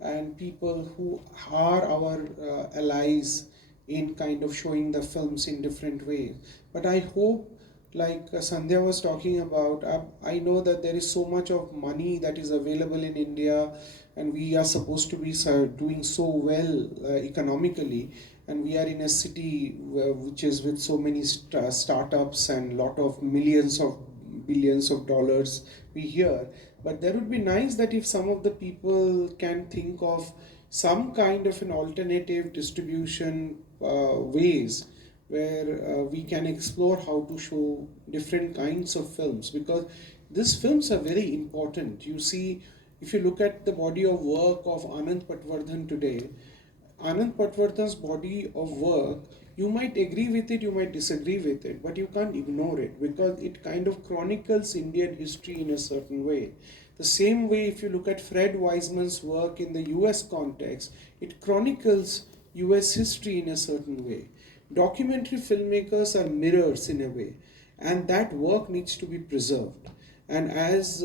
and people who are our allies in kind of showing the films in different ways. But I hope like Sandhya was talking about, I know that there is so much of money that is available in India, and we are supposed to be doing so well economically, and we are in a city which is with so many startups and lot of millions of billions of dollars we hear. But there would be nice that if some of the people can think of some kind of an alternative distribution ways where we can explore how to show different kinds of films, because these films are very important. You see, if you look at the body of work of Anand Patwardhan today, Anand Patwardhan's body of work, you might agree with it, you might disagree with it, but you can't ignore it because it kind of chronicles Indian history in a certain way. The same way, if you look at Fred Wiseman's work in the US context, it chronicles US history in a certain way. Documentary filmmakers are mirrors in a way, and that work needs to be preserved. And as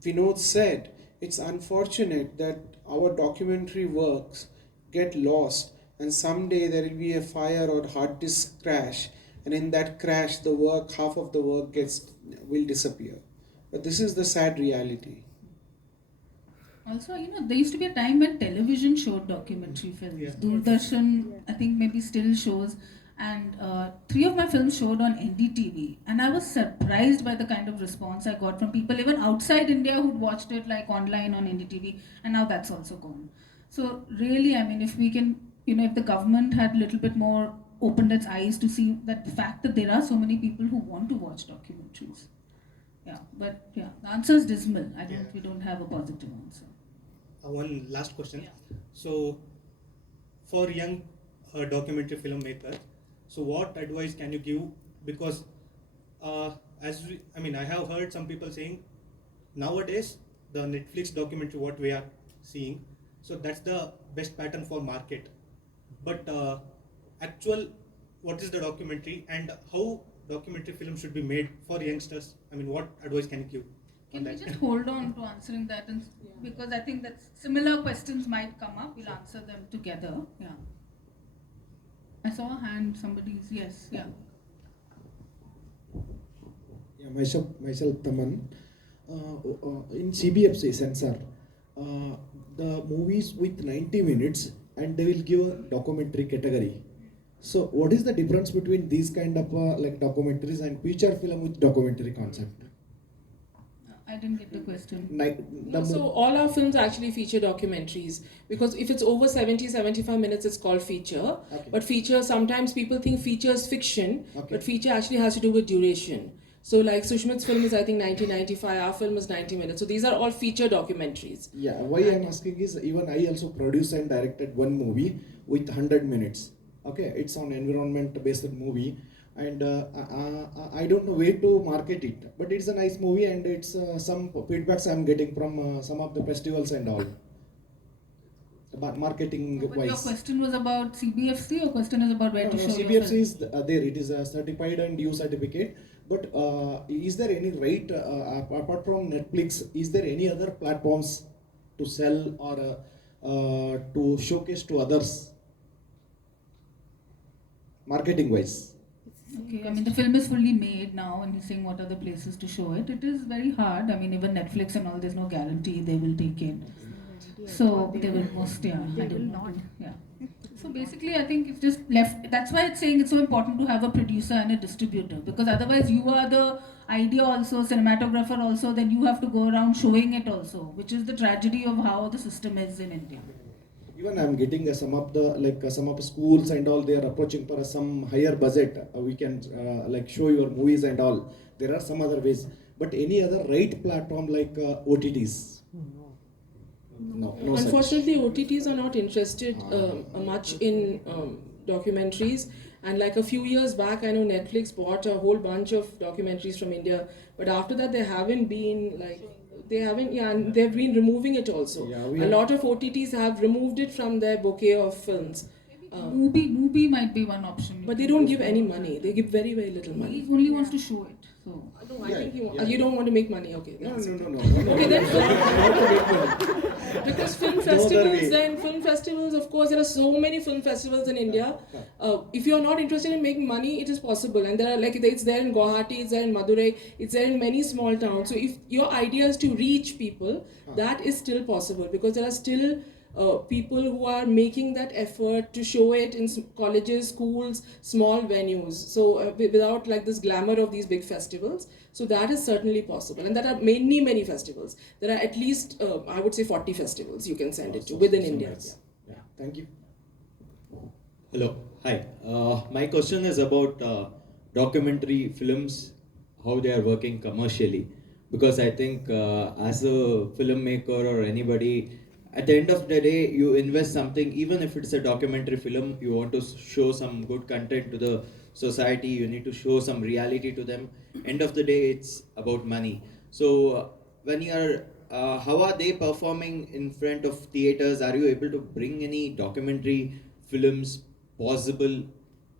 Vinod said, it's unfortunate that our documentary works get lost, and someday there will be a fire or hard disk crash, and in that crash the work, half of the work will disappear. But this is the sad reality. Also, there used to be a time when television showed documentary films. Yeah. Doordarshan, I think, maybe still shows. And 3 of my films showed on NDTV. And I was surprised by the kind of response I got from people, even outside India, who'd watched it like online on NDTV. And now that's also gone. So really, I mean, if we can, if the government had a little bit more opened its eyes to see that the fact that there are so many people who want to watch documentaries. Yeah, but yeah, the answer is dismal. We don't have a positive answer. One last question. So, for young documentary filmmakers, so what advice can you give? Because I have heard some people saying nowadays the Netflix documentary what we are seeing, so that's the best pattern for market. But what is the documentary and how documentary film should be made for youngsters? I mean, what advice can you give? Can we just hold on to answering that, because I think that similar questions might come up. We'll answer them together. Yeah. I saw a hand. Somebody's yes. Yeah. Yeah, myself Taman. In CBFC censor, the movies with 90 minutes and they will give a documentary category. So what is the difference between these kind of like documentaries and feature film with documentary concept? I didn't get the question. So all our films actually feature documentaries, because if it's over 70-75 minutes, it's called feature. Okay. But feature, sometimes people think feature is fiction, Okay. but feature actually has to do with duration. So like Sushmit's film is I think 1995, our film is 90 minutes. So these are all feature documentaries. Yeah, why I'm asking is even I also produced and directed one movie with 100 minutes. Okay, it's on environment based movie, and I don't know where to market it, but it's a nice movie and it's some feedbacks I'm getting from some of the festivals and all. About marketing But wise. your question was about CBFC, or question is about where to show your CBFC film? is there, it is a certified and due certificate, but is there any right, apart from Netflix, is there any other platforms to sell or to showcase to others, marketing wise? Okay, I mean, the film is fully made now, and you're saying what are the places to show it. It is very hard. I mean, even Netflix and all, there's no guarantee they will take it. So they will most, yeah, I don't know. Yeah. So basically, I think it's just left. That's why it's saying it's so important to have a producer and a distributor, because otherwise you are the idea also, cinematographer also, then you have to go around showing it also, which is the tragedy of how the system is in India. Even I'm getting some of the some of the schools and all, they are approaching for some higher budget. We can show your movies and all. There are some other ways, but any other right platform like OTTs? No. Unfortunately, OTTs are not interested much in documentaries. And like a few years back, I know Netflix bought a whole bunch of documentaries from India. But after that, they haven't been and they've been removing it also. Yeah, a lot of OTTs have removed it from their bouquet of films. Movie might be one option. But they don't give any money. They give very, very little money. He only wants to show it. So I think you don't want to make money. Okay. No. Okay, then because film film festivals, of course, there are so many film festivals in India. If you're not interested in making money, it is possible. And there are it's there in Guwahati, it's there in Madurai, it's there in many small towns. So if your idea is to reach people, that is still possible, because there are still people who are making that effort to show it in colleges, schools, small venues. So without this glamour of these big festivals. So that is certainly possible. And there are many festivals. There are at least, I would say 40 festivals you can send it to within India. Nice. Yeah. Thank you. Hello, hi. My question is about documentary films, how they are working commercially. Because I think as a filmmaker or anybody, at the end of the day, you invest something, even if it's a documentary film, you want to show some good content to the society, you need to show some reality to them. End of the day, it's about money. So when you're, how are they performing in front of theaters? Are you able to bring any documentary films possible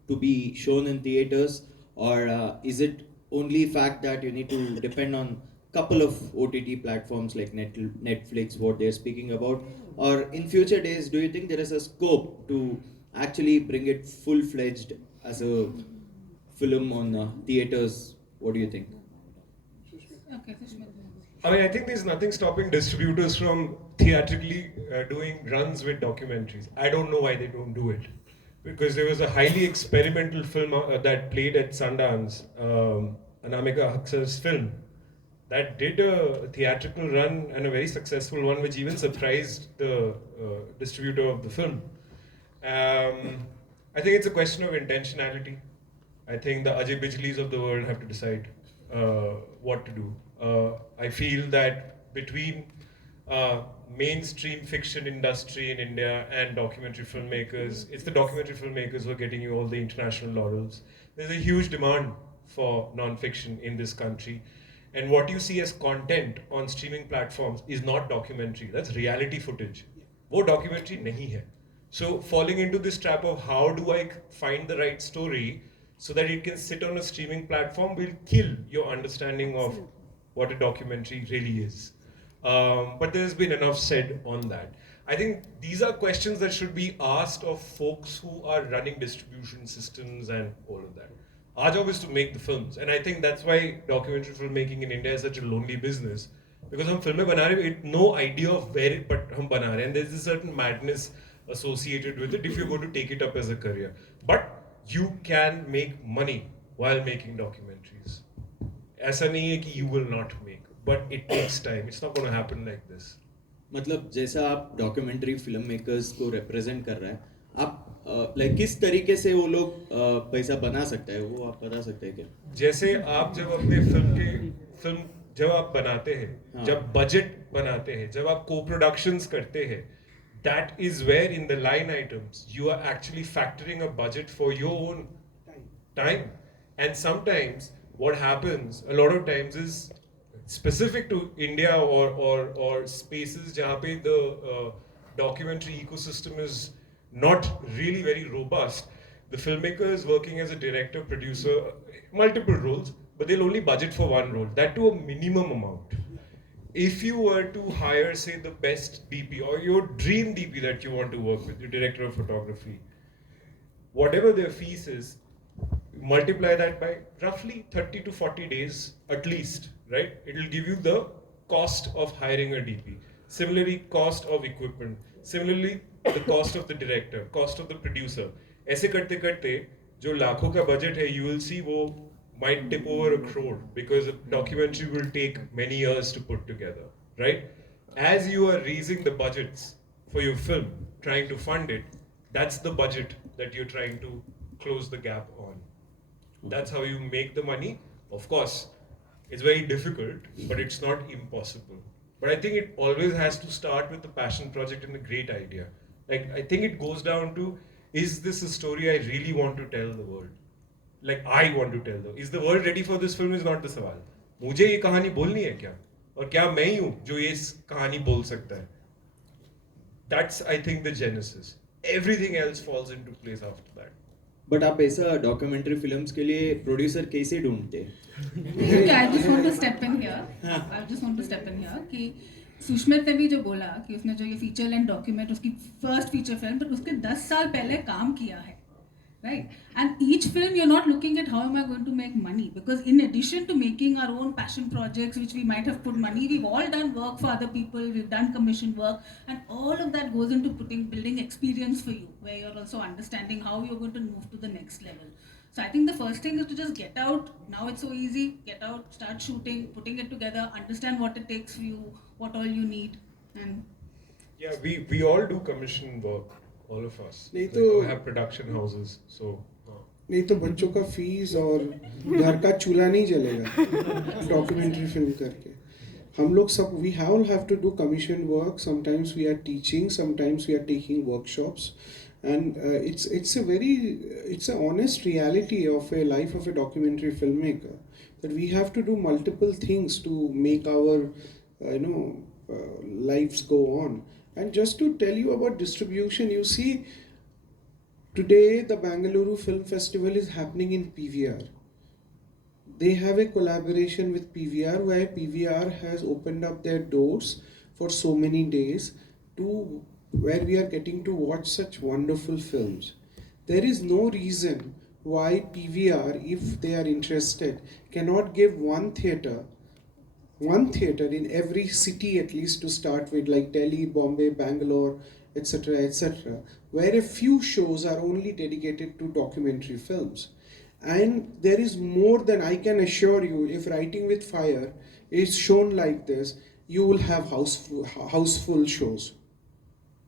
to be shown in theaters? Or is it only fact that you need to depend on couple of OTT platforms like Netflix, what they're speaking about? Or in future days, do you think there is a scope to actually bring it full-fledged as a film on theaters? What do you think? Okay, Sushmit. I mean, I think there's nothing stopping distributors from theatrically doing runs with documentaries. I don't know why they don't do it. Because there was a highly experimental film that played at Sundance, Anamika Haksar's film, that did a theatrical run and a very successful one, which even surprised the distributor of the film. I think it's a question of intentionality. I think the Ajay Bijlis of the world have to decide what to do. I feel that between mainstream fiction industry in India and documentary filmmakers, it's the documentary filmmakers who are getting you all the international laurels. There's a huge demand for non-fiction in this country. And what you see as content on streaming platforms is not documentary, that's reality footage. वो documentary नहीं है. So falling into this trap of how do I find the right story so that it can sit on a streaming platform will kill your understanding of what a documentary really is. But there's been enough said on that. I think these are questions that should be asked of folks who are running distribution systems and all of that. Our job is to make the films, and I think that's why documentary filmmaking in India is such a lonely business, because हम फिल्में बना रहे हैं, no idea of where it, but हम बना रहे हैं, and there's a certain madness associated with it if you're going to take it up as a career. But you can make money while making documentaries. ऐसा नहीं है कि you will not make, but it takes time. It's not going to happen like this. मतलब जैसा आप documentary film makers को represent कर रहा है, आप लाइक किस तरीके से वो लोग पैसा बना सकता है, वो आप बता सकते हैं क्या? जैसे आप जब अपने फिल्म जब आप बनाते हैं, जब बजट बनाते हैं, जब आप co-productions करते हैं, that is where in the line items you are actually factoring a budget for your own time. And sometimes what happens a lot of times is specific to India or spaces जहाँ पे the documentary ecosystem is not really very robust. The filmmaker is working as a director, producer, multiple roles, but they'll only budget for one role, that to a minimum amount. If you were to hire, say, the best DP or your dream DP that you want to work with, your director of photography, whatever their fees is, multiply that by roughly 30 to 40 days at least, right? It will give you the cost of hiring a DP. Similarly, cost of equipment. Similarly, the cost of the director, cost of the producer. ऐसे करते करते जो लाखों का budget है, you will see वो might tip over 1 crore because a documentary will take many years to put together, right? As you are raising the budgets for your film, trying to fund it, that's the budget that you're trying to close the gap on. That's how you make the money. Of course, it's very difficult, but it's not impossible. But I think it always has to start with a passion project and a great idea. Like, I think it goes down to, is this a story I really want to tell the world? Like, I want to tell the world. Is the world ready for this film is not the सवाल. मुझे ये कहानी बोलनी है क्या? और क्या मैं ही हूँ जो ये कहानी बोल सकता है? That's, I think, the genesis. Everything else falls into place after that. But आप ऐसा डॉक्यूमेंट्री फिल्म्स के लिए प्रोड्यूसर कैसे ढूंढते हैं? Okay, I just want to step in here. I just want to step in here. कि सुष्मित ने भी जो बोला कि उसने जो ये फीचर लेंथ डॉक्यूमेंट उसकी फर्स्ट फीचर फिल्म, पर उसके 10 साल पहले काम किया है, right? And each film you're not looking at how am I going to make money, because in addition to making our own passion projects which we might have put money, we've all done work for other people, we've done commission work, and all of that goes into building experience for you, where you're also understanding how you're going to move to the next level. So I think the first thing is to just get out. Now it's so easy. Get out, start shooting, putting it together, understand what it takes for you, what all you need, and Yeah, we all do commission work, all of us. नहीं Like, तो- we have production houses, so. नहीं तो बच्चों का fees और घर का चूल्हा नहीं जलेगा डॉक्यूमेंट्री फिल्म करके. हम लोग सब we all have to do commission work. Sometimes we are teaching, sometimes we are taking workshops, and it's an honest reality of a life of a documentary filmmaker, that we have to do multiple things to make our lives go on. And just to tell you about distribution, you see, today the Bangalore Film Festival is happening in PVR. They have a collaboration with PVR where PVR has opened up their doors for so many days to where we are getting to watch such wonderful films. There is no reason why PVR, if they are interested, cannot give one theater in every city at least to start with, like Delhi, Bombay, Bangalore, etc., where a few shows are only dedicated to documentary films. And there is more than, I can assure you, if Writing with Fire is shown like this, you will have houseful shows.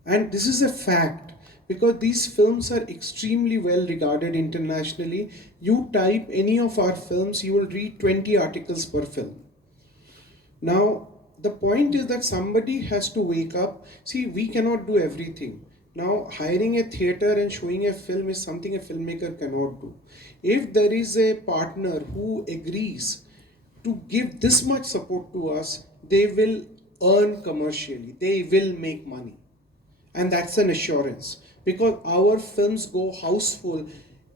And this is a fact, because these films are extremely well regarded internationally. You type any of our films, you will read 20 articles per film. Now, the point is that somebody has to wake up. See, we cannot do everything. Now, hiring a theater and showing a film is something a filmmaker cannot do. If there is a partner who agrees to give this much support to us, they will earn commercially. They will make money. And that's an assurance. Because our films go houseful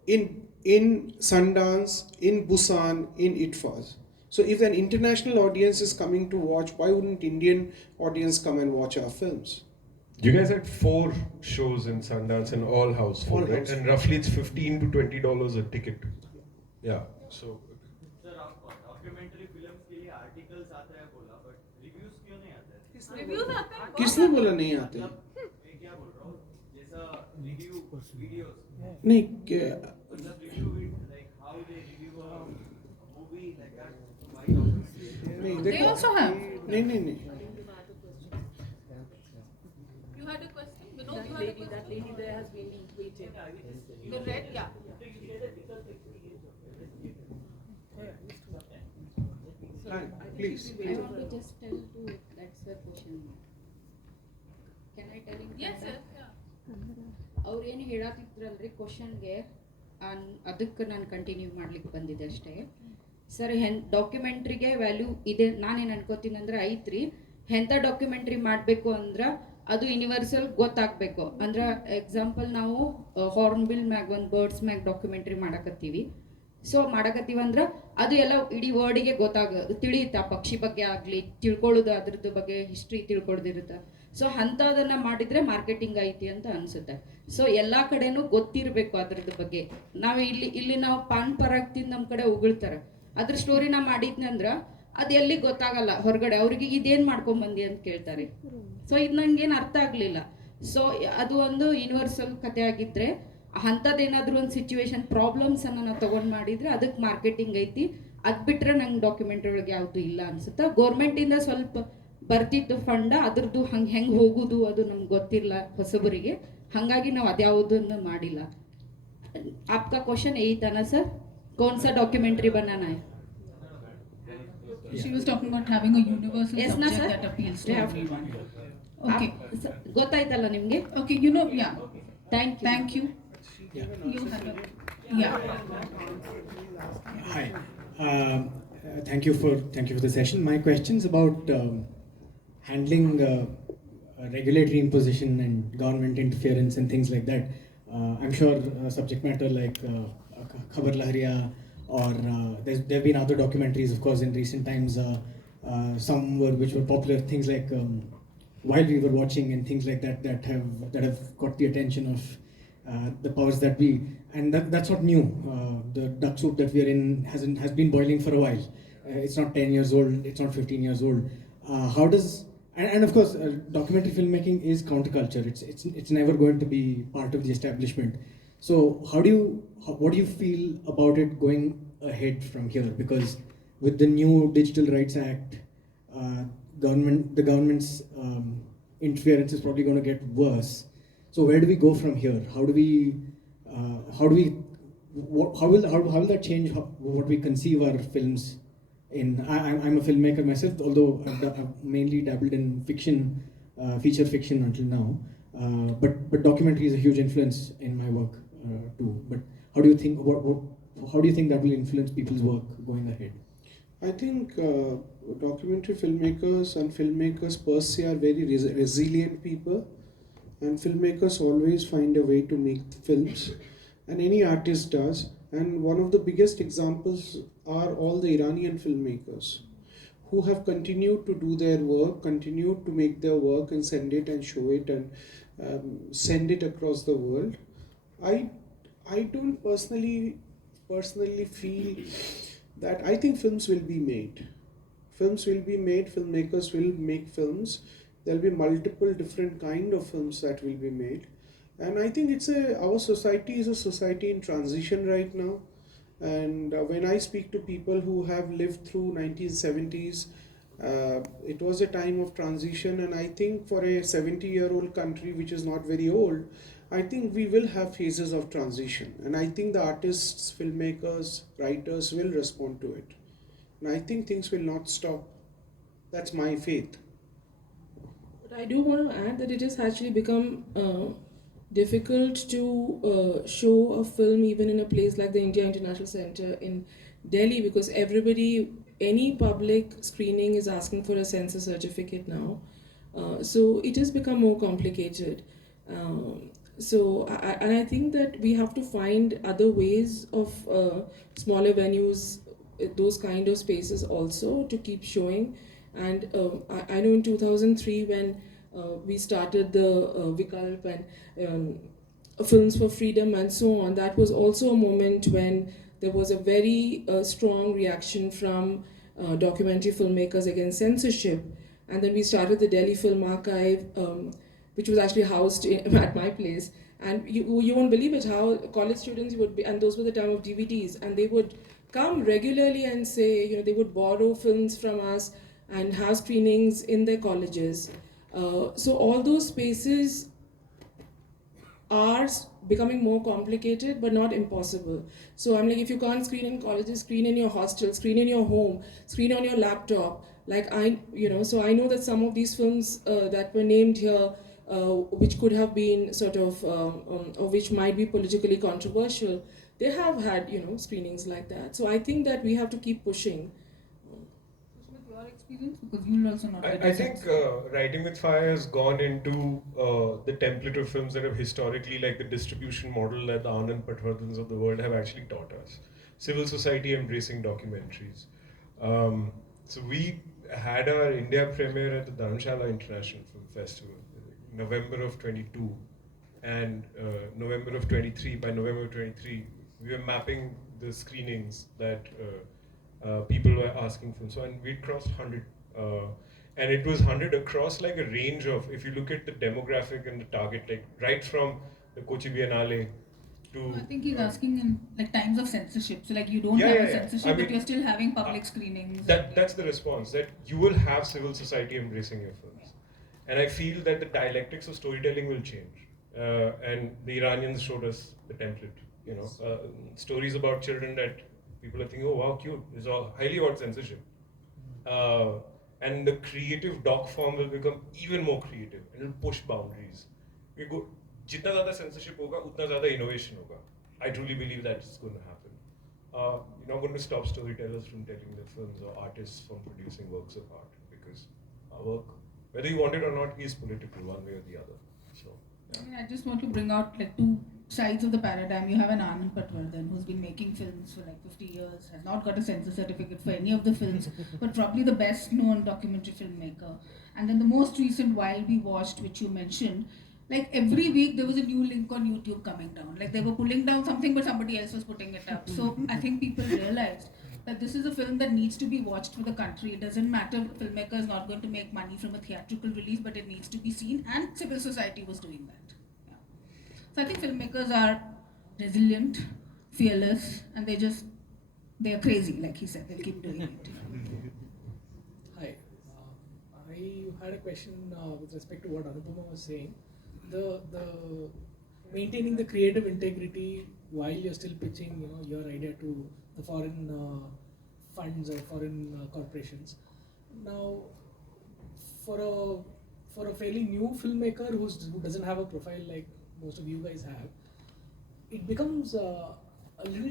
in Sundance, in Busan, in ITFAs. So if an international audience is coming to watch, why wouldn't Indian audience come and watch our films? You guys had 4 shows in Sundance and all houseful, All right? houseful. And roughly it's $15 to $20 a ticket. Yeah, so. Sir आप documentary films के लिए articles आता है बोला, but reviews क्यों नहीं आते? Reviews आते हैं. किसने बोला नहीं आते? मैं क्या बोल रहा हूँ, जैसा रिव्यू वीडियोस नहीं मतलब review like how they review a movie like that bye documentary. They also have. नहीं. You had a question? Vinod, you had a question? That lady there has been waiting. The red, yeah. Please. I want to just tell to that's a question. Can I tell him? Yes, sir. ಅವ್ರು ಏನು ಹೇಳತ್ತಿದ್ರಲ್ರಿ ಕ್ವಶನ್ಗೆ ಅದಕ್ಕೆ ನಾನು continue ಮಾಡ್ಲಿಕ್ಕೆ ಬಂದಿದ್ದೆ ಅಷ್ಟೇ. Sir ಡಾಕ್ಯುಮೆಂಟ್ರಿಗೆ value ಇದೆ ನಾನೇನು ಅನ್ಕೋತೀನಿ ಅಂದ್ರೆ ಐತ್ರಿ. ಎಂಥ ಡಾಕ್ಯುಮೆಂಟ್ರಿ ಮಾಡಬೇಕು ಅಂದ್ರೆ ಅದು ಯೂನಿವರ್ಸಲ್ ಗೊತ್ತಾಗಬೇಕು. ಅಂದ್ರೆ ಎಕ್ಸಾಂಪಲ್ ನಾವು ಹಾರ್ನ್ಬಿಲ್ ಮ್ಯಾಗ್ ಒಂದು ಬರ್ಡ್ಸ್ ಮ್ಯಾಗ್ ಡಾಕ್ಯುಮೆಂಟ್ರಿ ಮಾಡಕತ್ತೀವಿ. ಸೊ ಮಾಡಕತ್ತೀವಂದ್ರೆ ಅದು ಎಲ್ಲ ಇಡೀ ವರ್ಡಿಗೆ ತಿಳಿಯುತ್ತೆ. ಆ ಪಕ್ಷಿ ಬಗ್ಗೆ ಆಗಲಿ ತಿಳ್ಕೊಳ್ಳೋದು, ಅದ್ರದ್ದು ಬಗ್ಗೆ ಹಿಸ್ಟ್ರಿ ತಿಳ್ಕೊಳ್ಳೋದಿರುತ್ತೆ. ಸೊ ಅಂಥದನ್ನು ಮಾಡಿದರೆ ಮಾರ್ಕೆಟಿಂಗ್ ಐತಿ ಅಂತ ಅನಿಸುತ್ತೆ. ಸೊ ಎಲ್ಲ ಕಡೆನೂ ಗೊತ್ತಿರಬೇಕು ಅದ್ರದ್ದು ಬಗ್ಗೆ. ನಾವು ಇಲ್ಲಿ ನಾವು ಪಾನ್ ಪರಾಗ್ ತಿಂದು ನಮ್ಮ ಕಡೆ ಉಗುಳ್ತಾರೆ, ಅದ್ರ ಸ್ಟೋರಿನ ಮಾಡಿದ್ನಂದ್ರೆ ಅದು ಎಲ್ಲಿ ಗೊತ್ತಾಗಲ್ಲ ಹೊರಗಡೆ. ಅವ್ರಿಗೆ ಇದೇನು ಮಾಡ್ಕೊಂಬಂದಿ ಅಂತ ಕೇಳ್ತಾರೆ. ಸೊ ಇದು ನಂಗೇನು ಅರ್ಥ ಆಗಲಿಲ್ಲ. ಸೊ ಅದು ಒಂದು ಯೂನಿವರ್ಸಲ್ ಕತೆ ಆಗಿದ್ದರೆ ಅಂಥದ್ದೇನಾದ್ರೂ ಒಂದು ಸಿಚುವೇಶನ್ ಪ್ರಾಬ್ಲಮ್ಸನ್ನು ನಾವು ತೊಗೊಂಡು ಮಾಡಿದರೆ ಅದಕ್ಕೆ ಮಾರ್ಕೆಟಿಂಗ್ ಐತಿ. ಅದು ಬಿಟ್ಟರೆ ನಂಗೆ ಡಾಕ್ಯುಮೆಂಟ್ರಿ ಒಳಗೆ ಯಾವುದು ಇಲ್ಲ ಅನ್ಸುತ್ತೆ. ಗೌರ್ಮೆಂಟಿಂದ ಸ್ವಲ್ಪ ಬರ್ತಿದ್ದು ಫಂಡ, ಅದ್ರದ್ದು ಹೆಂಗೆ ಹೋಗೋದು ಅದು ನಮ್ಗೆ ಗೊತ್ತಿಲ್ಲ ಹೊಸಬರಿಗೆ. ಹಾಗಾಗಿ ನಾವು ಅದ್ಯಾವುದನ್ನು ಮಾಡಿಲ್ಲ. आपका क्वेश्चन यही था ना सर, कौन सा डॉक्यूमेंट्री बनाना है? She was talking about having a universal Yes, na, subject sir? that appeals to Yeah. everyone. Okay. ಗೊತ್ತಾಯ್ತಲ್ಲ ನಿಮಗೆ? Okay, you know, yeah. Thank you. Thank you. You have a, yeah. Hi. Thank you for the session. My question is about handling regulatory imposition and government interference and things like that. I'm sure subject matter like Khabar Lahariya or there have been other documentaries, of course, in recent times. some were which were popular, things like While We Were Watching and things like that that have got the attention of the powers that be, and that's not new. The duck soup that we are in has been boiling for a while. It's not 10 years old. It's not 15 years old. How does and of course, documentary filmmaking is counterculture. It's never going to be part of the establishment. So what do you feel about it going ahead from here? Because with the new Digital Rights Act, the government's interference is probably going to get worse. So where do we go from here? How will that change what we conceive our films in? I'm a filmmaker myself, although I've mainly dabbled in fiction, feature fiction until now. But documentary is a huge influence in my work too. But how do you think that will influence people's work going ahead? I think documentary filmmakers and filmmakers per se are very resilient people, and filmmakers always find a way to make films, and any artist does. And one of the biggest examples are all the Iranian filmmakers who have continued to do their work, continued to make their work and send it and show it and send it across the world. I don't personally feel that. I think films will be made. Films will be made, filmmakers will make films. There'll be multiple different kind of films that will be made. And I think our society is a society in transition right now. And when I speak to people who have lived through 1970s, it was a time of transition. And I think for a 70-year-old country, which is not very old, I think we will have phases of transition. And I think the artists, filmmakers, writers will respond to it. And I think things will not stop. That's my faith. But I do want to add that it has actually become difficult to show a film even in a place like the India International Center in Delhi, because any public screening is asking for a censor certificate now. So it has become more complicated. I think that we have to find other ways of smaller venues, those kind of spaces also to keep showing. And I know in 2003 when we started the Vikalp and Films for Freedom and so on, that was also a moment when there was a very strong reaction from documentary filmmakers against censorship. And then we started the Delhi Film Archive, which was actually housed at my place. And you won't believe it, how college students would be, and those were the time of DVDs, and they would come regularly and say, they would borrow films from us and have screenings in their colleges. So all those spaces are becoming more complicated, but not impossible. So I'm like, if you can't screen in colleges, screen in your hostel, screen in your home, screen on your laptop. So I know that some of these films that were named here, which could have been sort of, or which might be politically controversial, they have had, screenings like that. So I think that we have to keep pushing. Your experience, because you'll also not. I think Writing with Fire has gone into the template of films that have historically, like the distribution model that the Anand Patwardhans of the world have actually taught us. Civil society embracing documentaries. So we had our India premiere at the Dharamshala International Film Festival, November of 22, and November of 23. By November of 23, we were mapping the screenings that people were asking for. So, and we'd crossed 100, and it was 100 across like a range of, if you look at the demographic and the target, like right from the Kochi Biennale to... I think he's asking in like times of censorship. So like you don't have a censorship, but you're still having public screenings. That's the response, that you will have civil society embracing your films. And I feel that the dialectics of storytelling will change. And the Iranians showed us the template, stories about children that people are thinking, oh wow, cute. It's all highly about censorship. And the creative doc form will become even more creative. It will push boundaries. Jitna zyada censorship hoga, utna zyada innovation hoga. I truly believe that's going to happen. You're not going to stop storytellers from telling their films or artists from producing works of art, because our work, whether you want it or not, is political one way or the other. So, I just want to bring out like two sides of the paradigm. You have an Anand Patwardhan who's been making films for like 50 years, has not got a censor certificate for any of the films, but probably the best known documentary filmmaker. And then the most recent While We Watched, which you mentioned, like every week there was a new link on YouTube coming down. Like they were pulling down something, but somebody else was putting it up. So I think people realized that this is a film that needs to be watched for the country. It doesn't matter, filmmaker is not going to make money from a theatrical release, but it needs to be seen, and civil society was doing that. Yeah. So I think filmmakers are resilient, fearless, and they are crazy, like he said, they'll keep doing it. Hi, I had a question with respect to what Anupama was saying. The maintaining the creative integrity while you're still pitching, your idea to the foreign funds or foreign corporations. Now, for a fairly new filmmaker who doesn't have a profile like most of you guys have, it becomes a little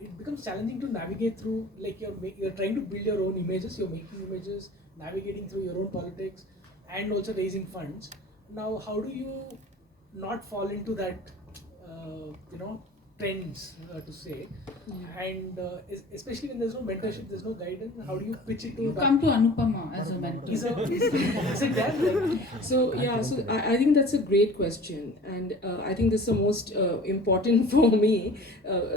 it becomes challenging to navigate through. Like you're trying to build your own images, you're making images, navigating through your own politics, and also raising funds. Now, how do you not fall into that, trends, to say, and especially when there's no mentorship, there's no guidance, how do you pitch it to... You come to Anupama as a mentor. Is it that? So I think that's a great question, and I think this is the most important for me.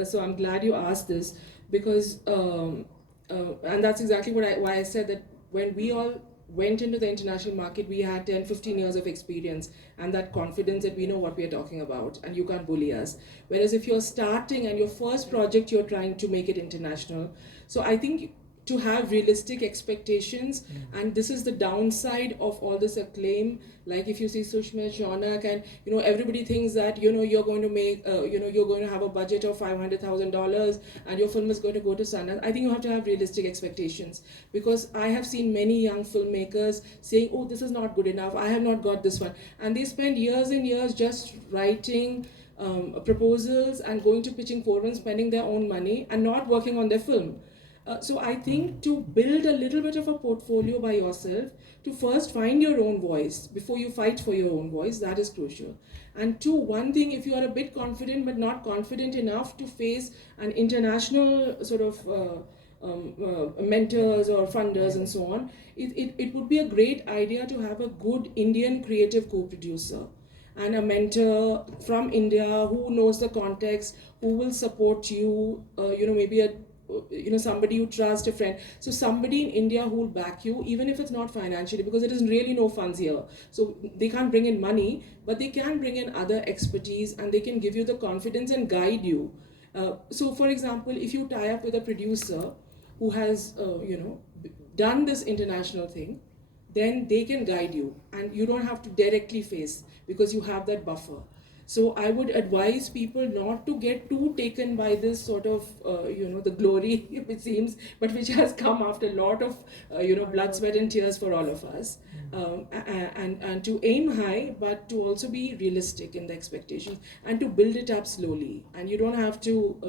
So I'm glad you asked this, because and that's exactly why I said that when we all went into the international market, we had 10-15 years of experience and that confidence that we know what we are talking about and you can't bully us. Whereas if you're starting and your first project, you're trying to make it international. So I think to have realistic expectations, and this is the downside of all this acclaim. Like if you see Sushma, Shaunak, and everybody thinks that you're going to make you're going to have a budget of $500,000 and your film is going to go to Sundance. I think you have to have realistic expectations, because I have seen many young filmmakers saying, oh, this is not good enough, I have not got this one, and they spend years and years just writing proposals and going to pitching forums, spending their own money and not working on their film. So I think to build a little bit of a portfolio by yourself, to first find your own voice before you fight for your own voice, that is crucial. And two, one thing, if you are a bit confident but not confident enough to face an international sort of mentors or funders and so on, it would be a great idea to have a good Indian creative co-producer and a mentor from India who knows the context, who will support you, maybe somebody you trust, a friend. So somebody in India who will back you, even if it's not financially, because there is really no funds here. So they can't bring in money, but they can bring in other expertise and they can give you the confidence and guide you. So for example, if you tie up with a producer who has, done this international thing, then they can guide you and you don't have to directly face, because you have that buffer. So I would advise people not to get too taken by this sort of, the glory, it seems, but which has come after a lot of, blood, sweat and tears for all of us. And to aim high, but to also be realistic in the expectations and to build it up slowly. And you don't have to,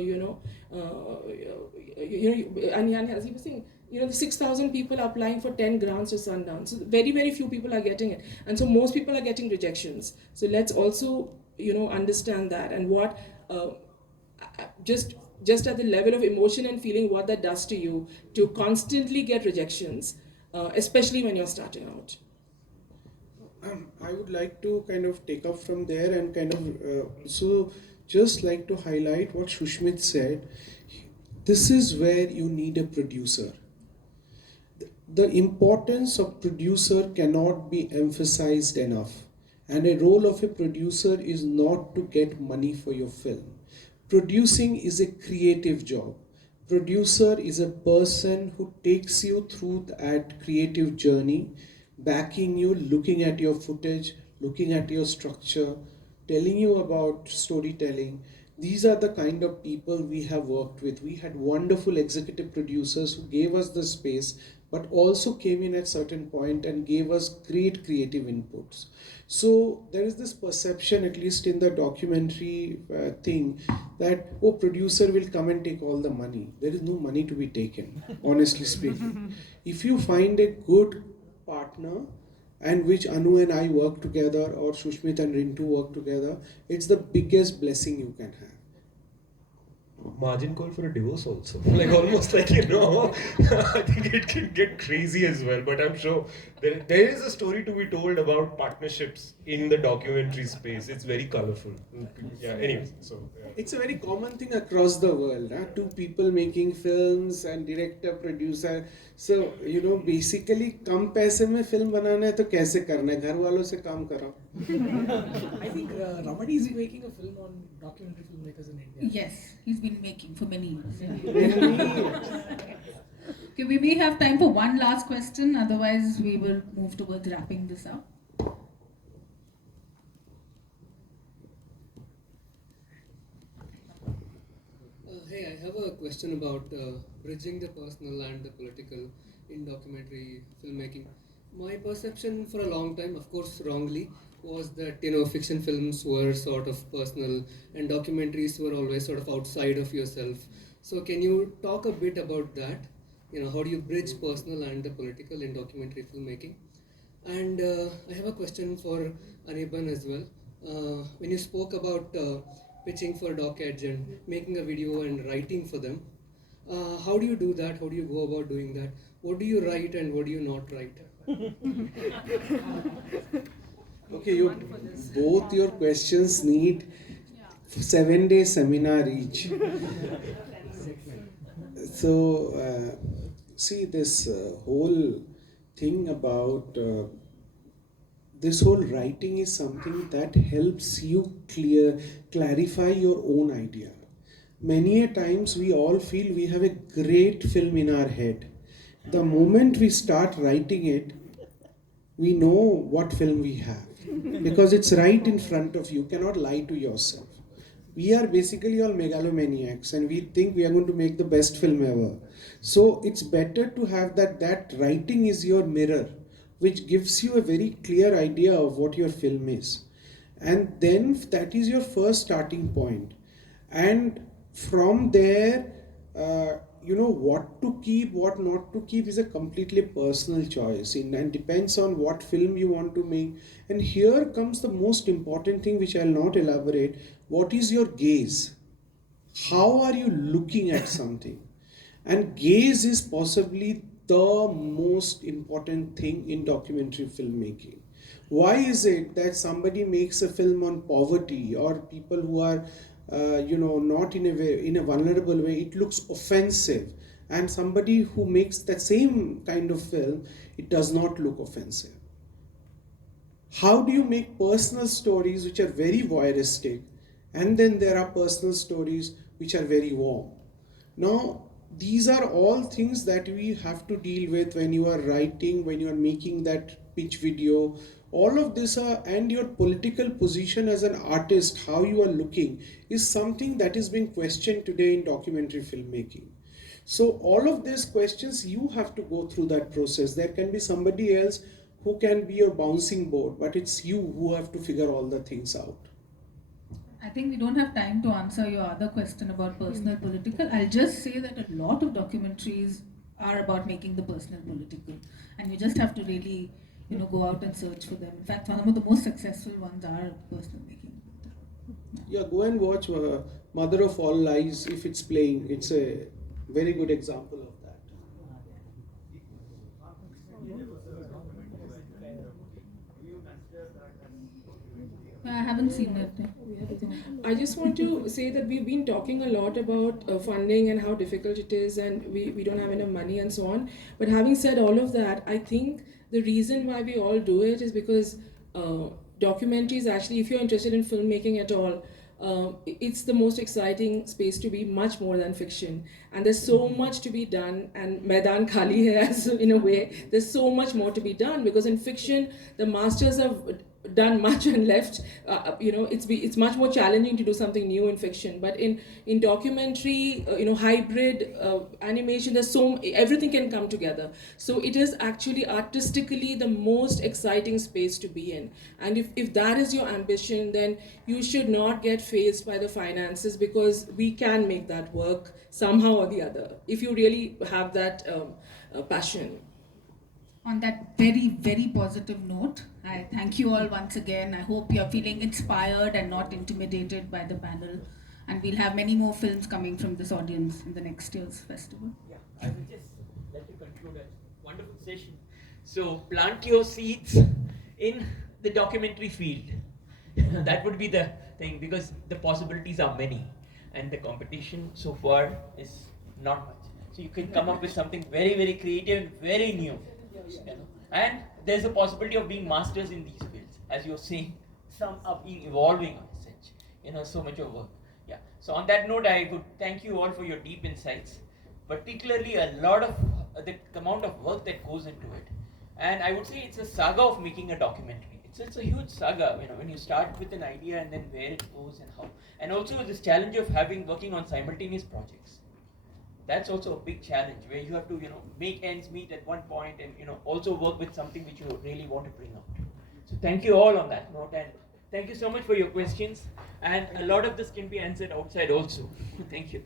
and as he was saying, the 6,000 people are applying for 10 grants to Sundance. So very, very few people are getting it. And so most people are getting rejections. So let's also understand that, and what just at the level of emotion and feeling what that does to you, to constantly get rejections, especially when you're starting out. I would like to kind of take up from there and kind of so just like to highlight what Shushmit said. This is where you need a producer. The importance of producer cannot be emphasized enough. And a role of a producer is not to get money for your film. Producing is a creative job. Producer is a person who takes you through that creative journey, backing you, looking at your footage, looking at your structure, telling you about storytelling. These are the kind of people we have worked with. We had wonderful executive producers who gave us the space, but also came in at certain point and gave us great creative inputs. So there is this perception, at least in the documentary thing, that producer will come and take all the money. There is no money to be taken, honestly speaking. If you find a good partner and which Anu and I work together, or Shushmit and Rintu work together, it's the biggest blessing you can have. Margin call for a divorce also. Like almost like, I think it can get crazy as well. But I'm sure there is a story to be told about partnerships in the documentary space. It's very colorful. Yeah, anyways. So, yeah. It's a very common thing across the world. Two people making films and director, producer. So, basically, कम पैसे में film बनाना है तो कैसे करना है? घर वालों से काम कराओ. I think Ramadi is making a film on documentary filmmakers in India. Yes, he's been making for many years. Okay, we may have time for one last question, otherwise we will move towards wrapping this up. Hey, I have a question about bridging the personal and the political in documentary filmmaking. My perception for a long time, of course wrongly, was that fiction films were sort of personal and documentaries were always sort of outside of yourself. So can you talk a bit about that? How do you bridge personal and the political in documentary filmmaking? And I have a question for Anirban as well. When you spoke about pitching for DocEdge and making a video and writing for them, how do you do that? How do you go about doing that? What do you write and what do you not write? Okay, both your questions need 7-day seminar each. So, see, this whole thing about this whole writing is something that helps you clarify your own idea. Many a times we all feel we have a great film in our head. The moment we start writing it, we know what film we have because it's right in front of you. You cannot lie to yourself. We are basically all megalomaniacs and we think we are going to make the best film ever. So it's better to have that writing is your mirror, which gives you a very clear idea of what your film is. And then that is your first starting point. And from there, what to keep, what not to keep is a completely personal choice and depends on what film you want to make. And here comes the most important thing, which I'll not elaborate. What is your gaze? How are you looking at something? And gaze is possibly the most important thing in documentary filmmaking. Why is it that somebody makes a film on poverty or people who are not in a vulnerable way, it looks offensive, and somebody who makes that same kind of film, it does not look offensive? How do you make personal stories which are very voyeuristic, and then there are personal stories which are very warm? Now, these are all things that we have to deal with when you are writing, when you are making that pitch video. All of this and your political position as an artist, how you are looking, is something that is being questioned today in documentary filmmaking. So all of these questions, you have to go through that process. There can be somebody else who can be your bouncing board, but it's you who have to figure all the things out. I think we don't have time to answer your other question about personal political. I'll just say that a lot of documentaries are about making the personal political, and you just have to really go out and search for them. In fact, some of the most successful ones are personal making. Yeah, go and watch Mother of All Lies if it's playing. It's a very good example of that. I haven't seen it. I just want to say that we've been talking a lot about funding and how difficult it is, and we don't have enough money and so on. But having said all of that, I think the reason why we all do it is because documentaries, actually, if you're interested in filmmaking at all, it's the most exciting space to be, much more than fiction. And there's so much to be done, and Maidan Khali hai, in a way, there's so much more to be done, because in fiction, the masters have done much and left. It's much more challenging to do something new in fiction. But in documentary, hybrid animation, there's everything can come together. So it is actually artistically the most exciting space to be in. And if that is your ambition, then you should not get fazed by the finances, because we can make that work somehow or the other if you really have that passion. On that very, very positive note, I thank you all once again. I hope you're feeling inspired and not intimidated by the panel. And we'll have many more films coming from this audience in the next year's festival. Yeah, I will just let you conclude a wonderful session. So plant your seeds in the documentary field. That would be the thing, because the possibilities are many and the competition so far is not much. So you can come up with something very, very creative, very new. You know? And there's a possibility of being masters in these fields. As you're saying, some are being evolving on such, so much of work. Yeah. So on that note, I would thank you all for your deep insights, particularly a lot of the amount of work that goes into it. And I would say it's a saga of making a documentary. It's a huge saga, when you start with an idea and then where it goes and how. And also this challenge of working on simultaneous projects. That's also a big challenge where you have to, make ends meet at one point and, also work with something which you really want to bring out. So thank you all on that note, and thank you so much for your questions. And a lot of this can be answered outside also. Thank you.